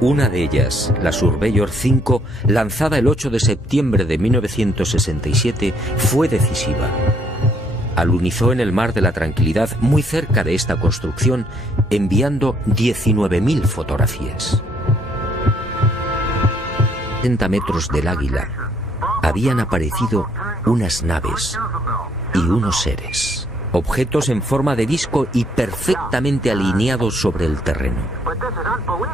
Una de ellas, la Surveyor 5, lanzada el 8 de septiembre de 1967, fue decisiva. Alunizó en el mar de la Tranquilidad, muy cerca de esta construcción, enviando 19.000 fotografías. A 60 metros del Águila habían aparecido unas naves y unos seres, objetos en forma de disco y perfectamente alineados sobre el terreno.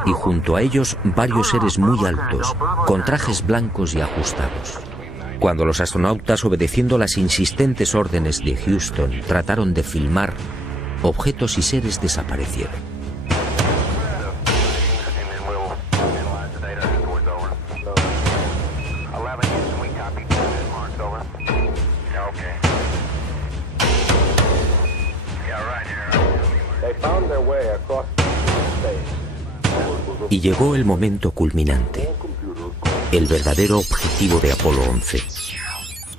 Y junto a ellos varios seres muy altos, con trajes blancos y ajustados. Cuando los astronautas, obedeciendo las insistentes órdenes de Houston, trataron de filmar, objetos y seres desaparecieron. Y llegó el momento culminante, el verdadero objetivo de Apolo 11,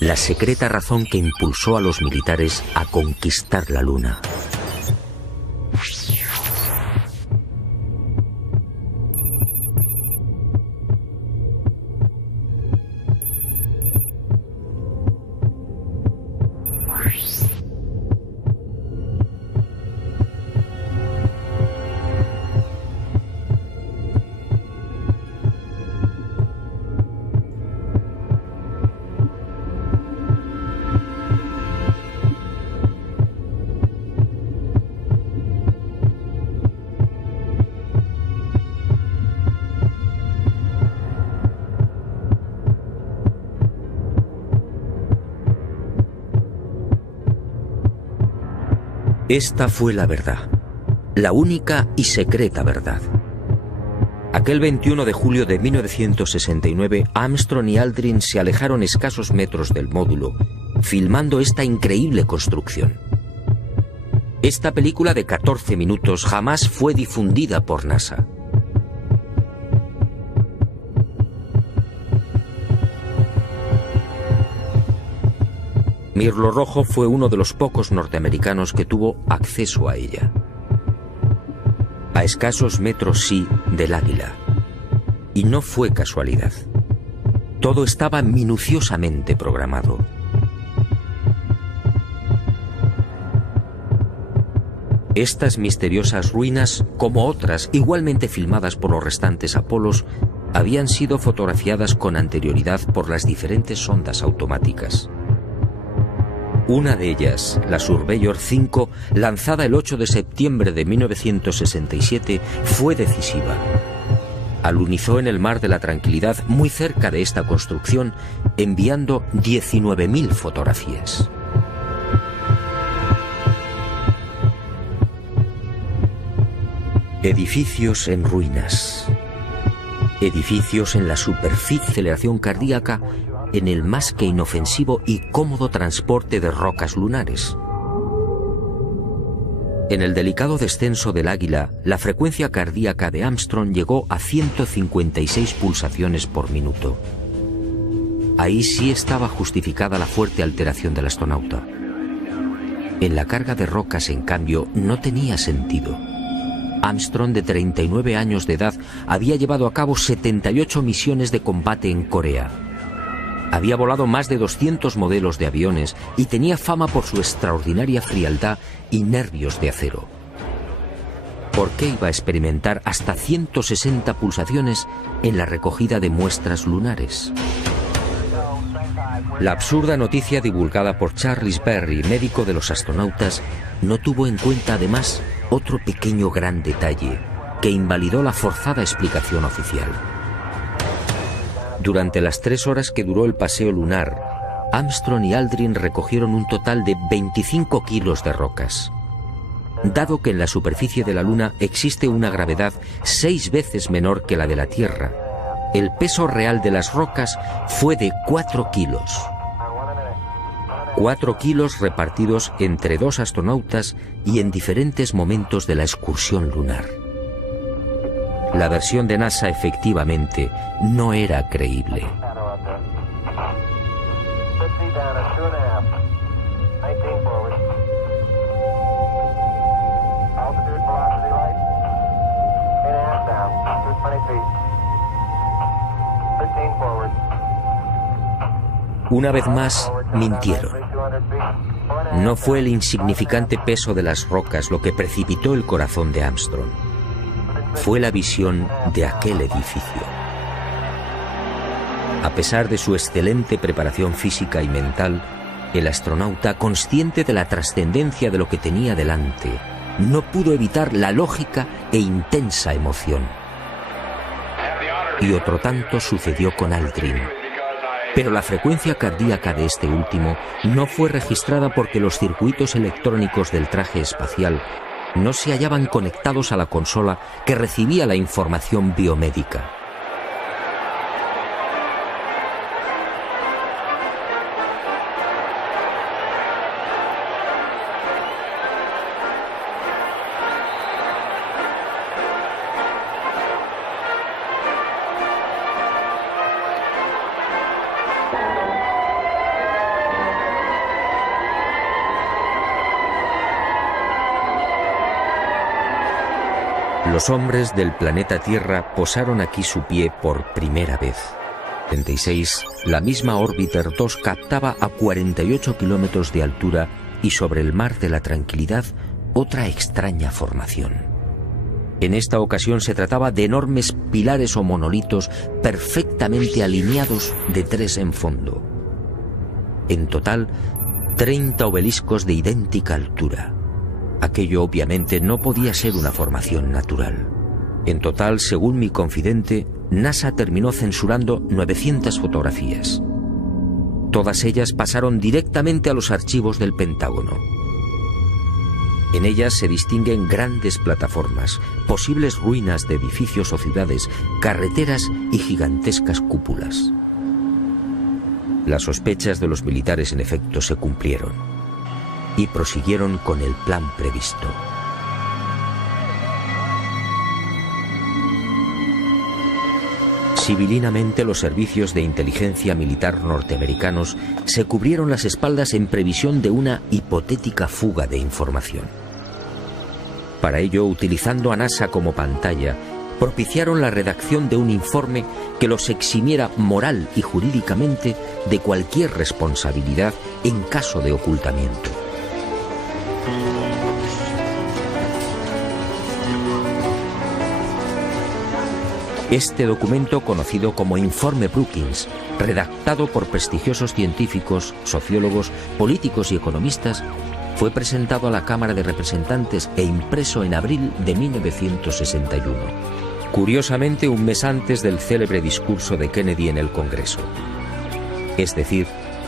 la secreta razón que impulsó a los militares a conquistar la Luna. Esta fue la verdad, la única y secreta verdad. Aquel 21 de julio de 1969, Armstrong y Aldrin se alejaron escasos metros del módulo, filmando esta increíble construcción. Esta película de 14 minutos jamás fue difundida por NASA. Mirlo Rojo fue uno de los pocos norteamericanos que tuvo acceso a ella. A escasos metros, sí, del Águila. Y no fue casualidad. Todo estaba minuciosamente programado. Estas misteriosas ruinas, como otras igualmente filmadas por los restantes Apolos, habían sido fotografiadas con anterioridad por las diferentes sondas automáticas. Una de ellas, la Surveyor 5, lanzada el 8 de septiembre de 1967, fue decisiva. Alunizó en el Mar de la Tranquilidad, muy cerca de esta construcción, enviando 19.000 fotografías. Edificios en ruinas. Edificios en la superficie de aceleración cardíaca en el más que inofensivo y cómodo transporte de rocas lunares. En el delicado descenso del Águila, la frecuencia cardíaca de Armstrong llegó a 156 pulsaciones por minuto. Ahí sí estaba justificada la fuerte alteración del astronauta. En la carga de rocas, en cambio, no tenía sentido. Armstrong, de 39 años de edad, había llevado a cabo 78 misiones de combate en Corea. Había volado más de 200 modelos de aviones y tenía fama por su extraordinaria frialdad y nervios de acero. ¿Por qué iba a experimentar hasta 160 pulsaciones en la recogida de muestras lunares? La absurda noticia divulgada por Charles Berry, médico de los astronautas, no tuvo en cuenta además otro pequeño gran detalle que invalidó la forzada explicación oficial. Durante las 3 horas que duró el paseo lunar, Armstrong y Aldrin recogieron un total de 25 kilos de rocas. Dado que en la superficie de la Luna existe una gravedad 6 veces menor que la de la Tierra, el peso real de las rocas fue de 4 kilos. 4 kilos repartidos entre 2 astronautas y en diferentes momentos de la excursión lunar. La versión de NASA efectivamente no era creíble. Una vez más, mintieron. No fue el insignificante peso de las rocas lo que precipitó el corazón de Armstrong. Fue la visión de aquel edificio. A pesar de su excelente preparación física y mental, el astronauta, consciente de la trascendencia de lo que tenía delante, no pudo evitar la lógica e intensa emoción. Y otro tanto sucedió con Aldrin. Pero la frecuencia cardíaca de este último no fue registrada porque los circuitos electrónicos del traje espacial no se hallaban conectados a la consola que recibía la información biomédica. Los hombres del planeta Tierra posaron aquí su pie por primera vez. En 1976, la misma Orbiter 2 captaba a 48 kilómetros de altura y sobre el Mar de la Tranquilidad otra extraña formación. En esta ocasión se trataba de enormes pilares o monolitos perfectamente alineados de 3 en fondo. En total, 30 obeliscos de idéntica altura. Aquello obviamente no podía ser una formación natural. En total, según mi confidente, NASA terminó censurando 900 fotografías. Todas ellas pasaron directamente a los archivos del Pentágono. En ellas se distinguen grandes plataformas, posibles ruinas de edificios o ciudades, carreteras y gigantescas cúpulas. Las sospechas de los militares en efecto se cumplieron y prosiguieron con el plan previsto. Civilinamente, los servicios de inteligencia militar norteamericanos se cubrieron las espaldas en previsión de una hipotética fuga de información. Para ello, utilizando a NASA como pantalla, propiciaron la redacción de un informe que los eximiera moral y jurídicamente de cualquier responsabilidad en caso de ocultamiento. Este documento, conocido como Informe Brookings, redactado por prestigiosos científicos, sociólogos, políticos y economistas, fue presentado a la Cámara de Representantes e impreso en abril de 1961, curiosamente un mes antes del célebre discurso de Kennedy en el Congreso. Es decir,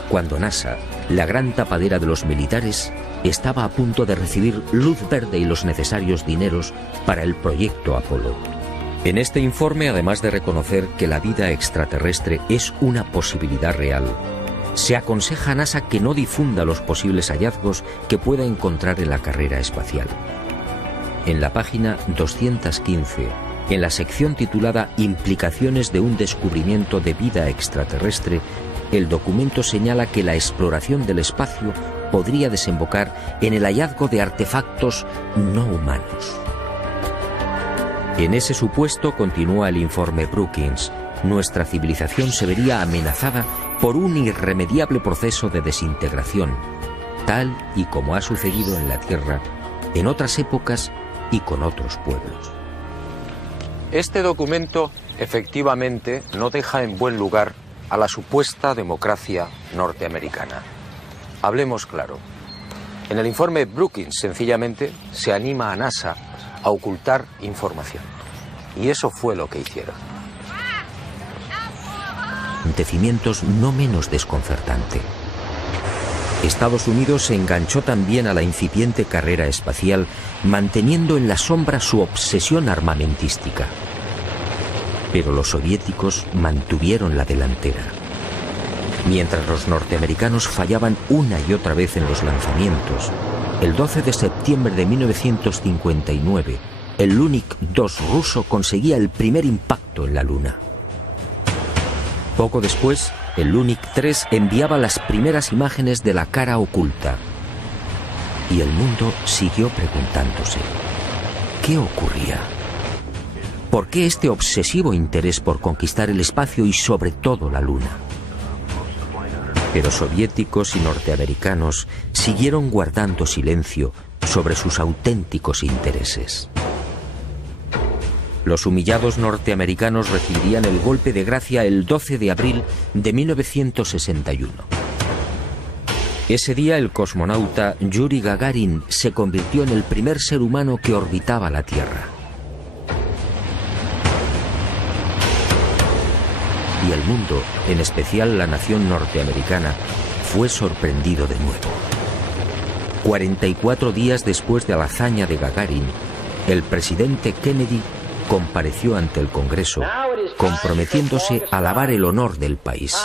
cuando NASA, la gran tapadera de los militares, estaba a punto de recibir luz verde y los necesarios dineros para el proyecto Apolo. En este informe, además de reconocer que la vida extraterrestre es una posibilidad real, se aconseja a NASA que no difunda los posibles hallazgos que pueda encontrar en la carrera espacial. En la página 215, en la sección titulada Implicaciones de un descubrimiento de vida extraterrestre, el documento señala que la exploración del espacio podría desembocar en el hallazgo de artefactos no humanos. En ese supuesto, continúa el informe Brookings, nuestra civilización se vería amenazada por un irremediable proceso de desintegración, tal y como ha sucedido en la Tierra en otras épocas y con otros pueblos. Este documento, efectivamente, no deja en buen lugar a la supuesta democracia norteamericana. Hablemos claro. En el informe Brookings, sencillamente, se anima a NASA a ocultar información. Y eso fue lo que hicieron. Acontecimientos no menos desconcertante. Estados Unidos se enganchó también a la incipiente carrera espacial, manteniendo en la sombra su obsesión armamentística. Pero los soviéticos mantuvieron la delantera. Mientras los norteamericanos fallaban una y otra vez en los lanzamientos, el 12 de septiembre de 1959, el Lunik 2 ruso conseguía el primer impacto en la Luna. Poco después, el Lunik 3 enviaba las primeras imágenes de la cara oculta. Y el mundo siguió preguntándose, ¿qué ocurría? ¿Por qué este obsesivo interés por conquistar el espacio y sobre todo la Luna? Pero soviéticos y norteamericanos siguieron guardando silencio sobre sus auténticos intereses. Los humillados norteamericanos recibirían el golpe de gracia el 12 de abril de 1961. Ese día el cosmonauta Yuri Gagarin se convirtió en el primer ser humano que orbitaba la Tierra. Y el mundo, en especial la nación norteamericana, fue sorprendido de nuevo. 44 días después de la hazaña de Gagarin, el presidente Kennedy compareció ante el Congreso, comprometiéndose a lavar el honor del país.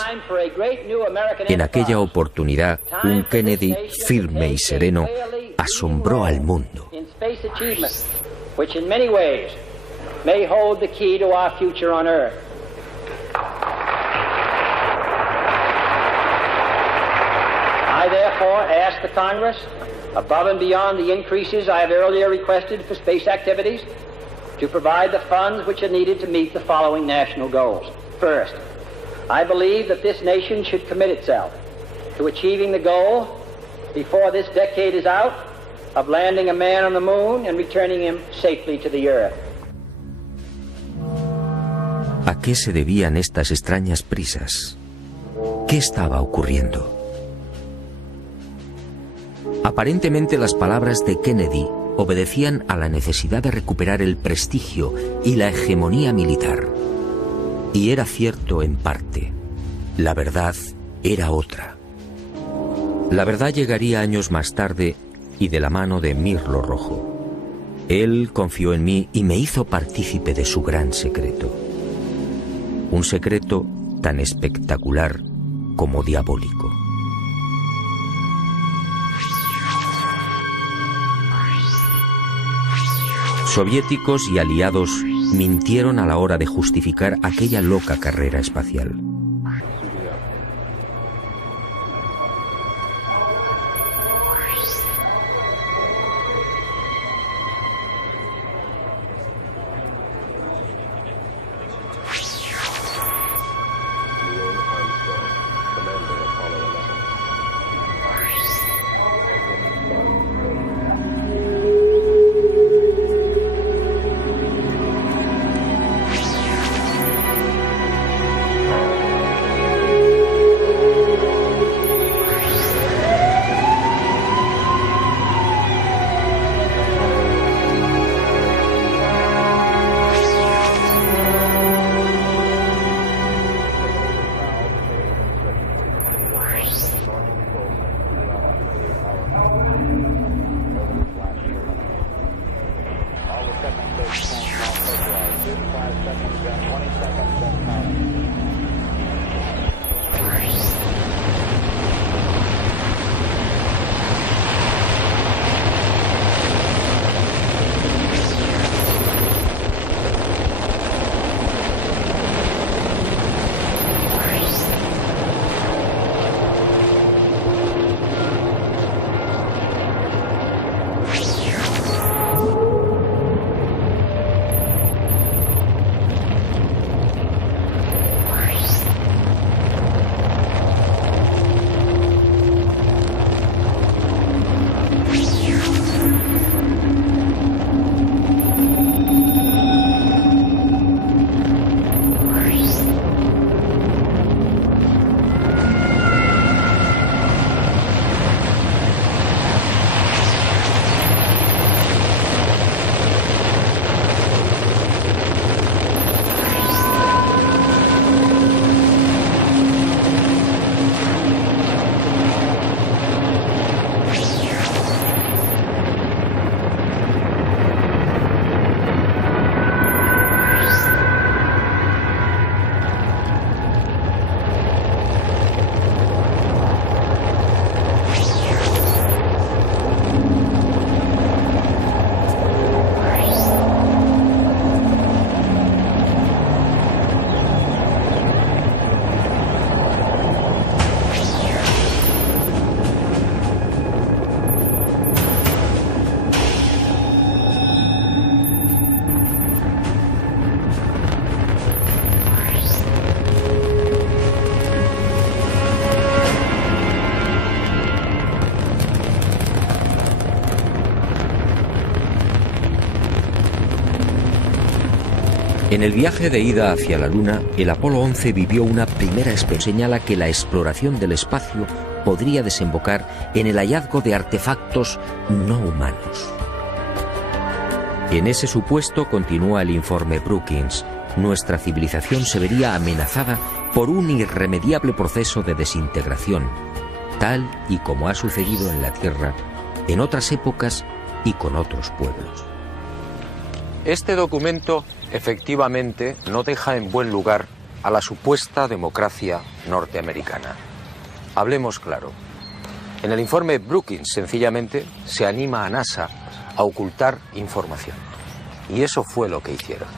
En aquella oportunidad, un Kennedy firme y sereno asombró al mundo. I therefore ask the Congress, above and beyond the increases I have earlier requested for space activities, to provide the funds which are needed to meet the following national goals. First, I believe that this nation should commit itself to achieving the goal, before this decade is out, of landing a man on the moon and returning him safely to the Earth. ¿A qué se debían estas extrañas prisas? ¿Qué estaba ocurriendo? Aparentemente las palabras de Kennedy obedecían a la necesidad de recuperar el prestigio y la hegemonía militar. Y era cierto en parte. La verdad era otra. La verdad llegaría años más tarde y de la mano de Mirlo Rojo. Él confió en mí y me hizo partícipe de su gran secreto. Un secreto tan espectacular como diabólico. Soviéticos y aliados mintieron a la hora de justificar aquella loca carrera espacial. En el viaje de ida hacia la Luna, el Apolo 11 vivió una primera experiencia. Señala que la exploración del espacio podría desembocar en el hallazgo de artefactos no humanos. En ese supuesto, continúa el informe Brookings, nuestra civilización se vería amenazada por un irremediable proceso de desintegración, tal y como ha sucedido en la Tierra en otras épocas y con otros pueblos. Este documento efectivamente no deja en buen lugar a la supuesta democracia norteamericana. Hablemos claro. En el informe Brookings, sencillamente, se anima a NASA a ocultar información. Y eso fue lo que hicieron.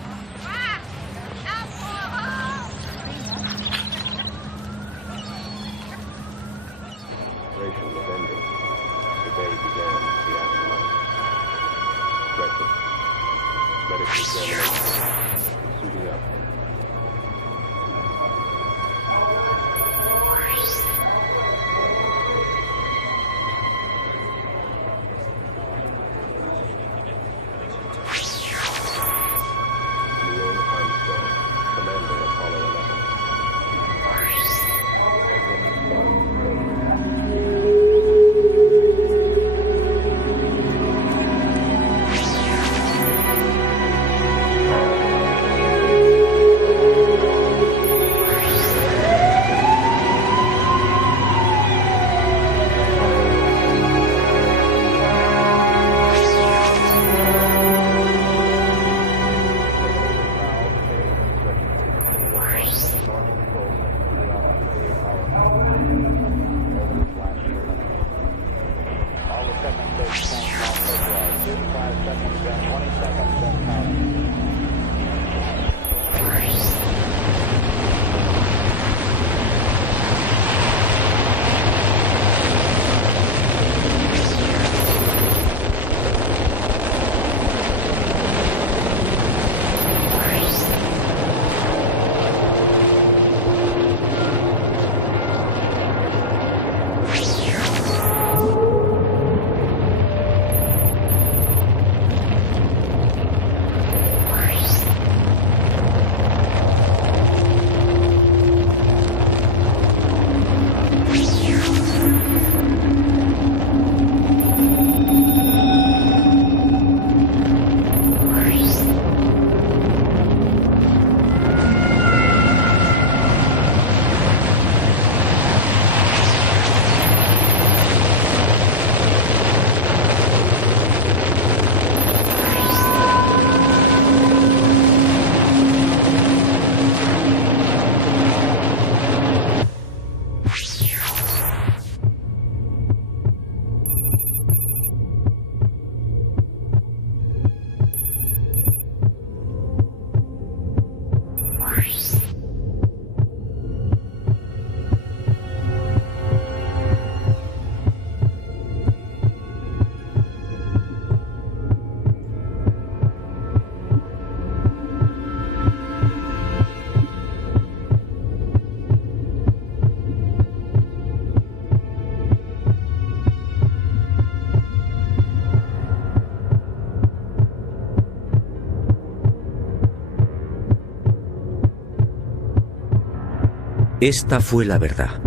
Esta fue la verdad,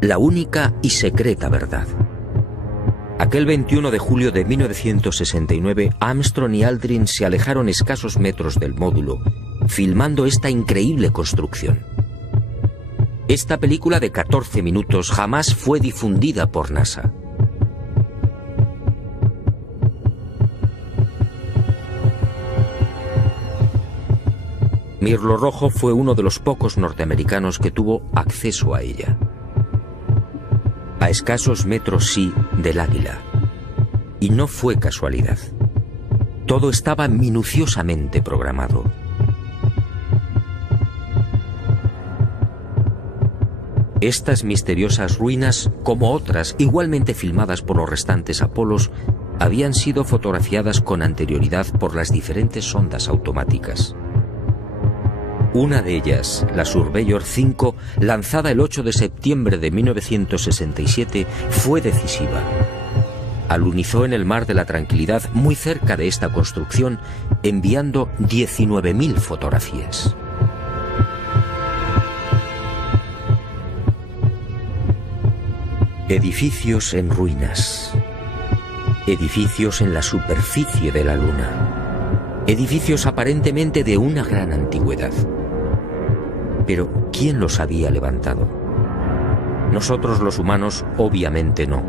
la única y secreta verdad. Aquel 21 de julio de 1969, Armstrong y Aldrin se alejaron escasos metros del módulo, filmando esta increíble construcción. Esta película de 14 minutos jamás fue difundida por NASA. Mirlo Rojo fue uno de los pocos norteamericanos que tuvo acceso a ella. A escasos metros, sí, del Águila. Y no fue casualidad. Todo estaba minuciosamente programado. Estas misteriosas ruinas, como otras igualmente filmadas por los restantes Apolos, habían sido fotografiadas con anterioridad por las diferentes sondas automáticas. Una de ellas, la Surveyor 5, lanzada el 8 de septiembre de 1967, fue decisiva. Alunizó en el Mar de la Tranquilidad muy cerca de esta construcción, enviando 19.000 fotografías. Edificios en ruinas. Edificios en la superficie de la Luna. Edificios aparentemente de una gran antigüedad. Pero, ¿quién los había levantado? Nosotros los humanos, obviamente no.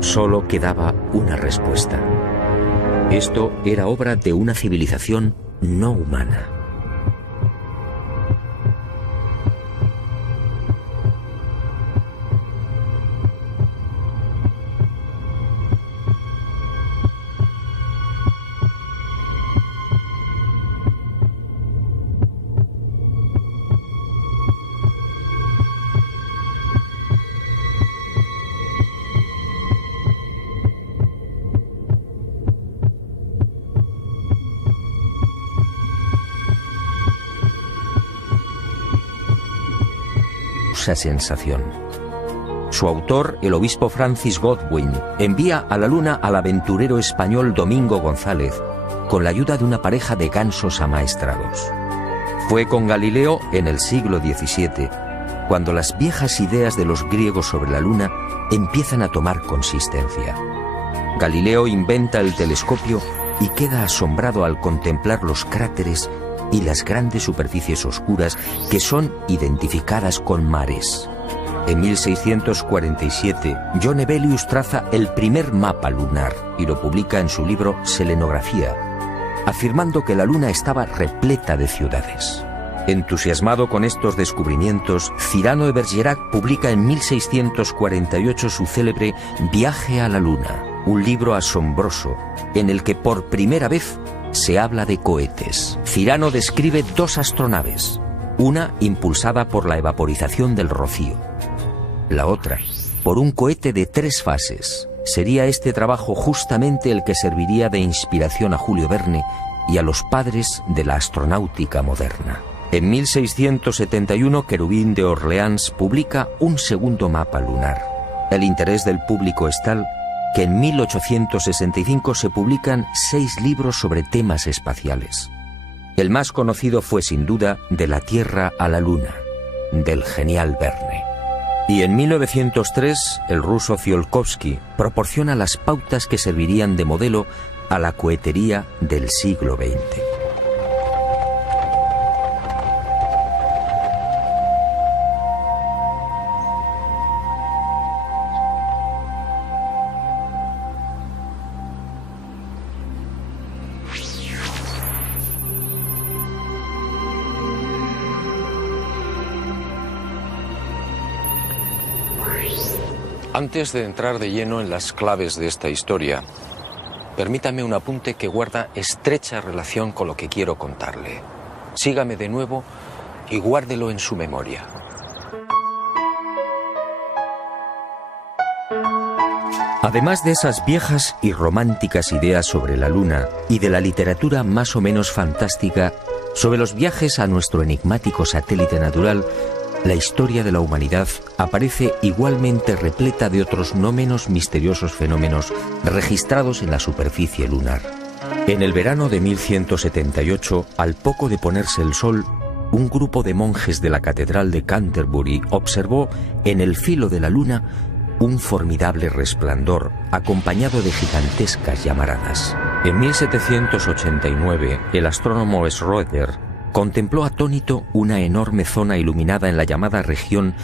Solo quedaba una respuesta. Esto era obra de una civilización no humana. Esa sensación. Su autor, el obispo Francis Godwin, envía a la Luna al aventurero español Domingo González con la ayuda de una pareja de gansos amaestrados. Fue con Galileo en el siglo XVII, cuando las viejas ideas de los griegos sobre la Luna empiezan a tomar consistencia. Galileo inventa el telescopio y queda asombrado al contemplar los cráteres y las grandes superficies oscuras que son identificadas con mares. En 1647, John Hevelius traza el primer mapa lunar y lo publica en su libro Selenografía, afirmando que la Luna estaba repleta de ciudades. Entusiasmado con estos descubrimientos, Cyrano de Bergerac publica en 1648 su célebre Viaje a la Luna, un libro asombroso en el que por primera vez se habla de cohetes. Cyrano describe 2 astronaves, una impulsada por la evaporización del rocío, la otra por un cohete de 3 fases. Sería este trabajo justamente el que serviría de inspiración a Julio Verne y a los padres de la astronáutica moderna. En 1671, Querubín de Orleans publica un segundo mapa lunar. El interés del público es tal que en 1865 se publican 6 libros sobre temas espaciales. El más conocido fue sin duda De la Tierra a la Luna, del genial Verne. Y en 1903, el ruso Tsiolkovsky proporciona las pautas que servirían de modelo a la cohetería del siglo XX. Antes de entrar de lleno en las claves de esta historia, permítame un apunte que guarda estrecha relación con lo que quiero contarle. Sígame de nuevo y guárdelo en su memoria. Además de esas viejas y románticas ideas sobre la Luna y de la literatura más o menos fantástica sobre los viajes a nuestro enigmático satélite natural, la historia de la humanidad aparece igualmente repleta de otros no menos misteriosos fenómenos registrados en la superficie lunar. En el verano de 1178, al poco de ponerse el sol, un grupo de monjes de la Catedral de Canterbury observó en el filo de la Luna un formidable resplandor acompañado de gigantescas llamaradas. En 1789, el astrónomo Schroeder contempló atónito una enorme zona iluminada en la llamada región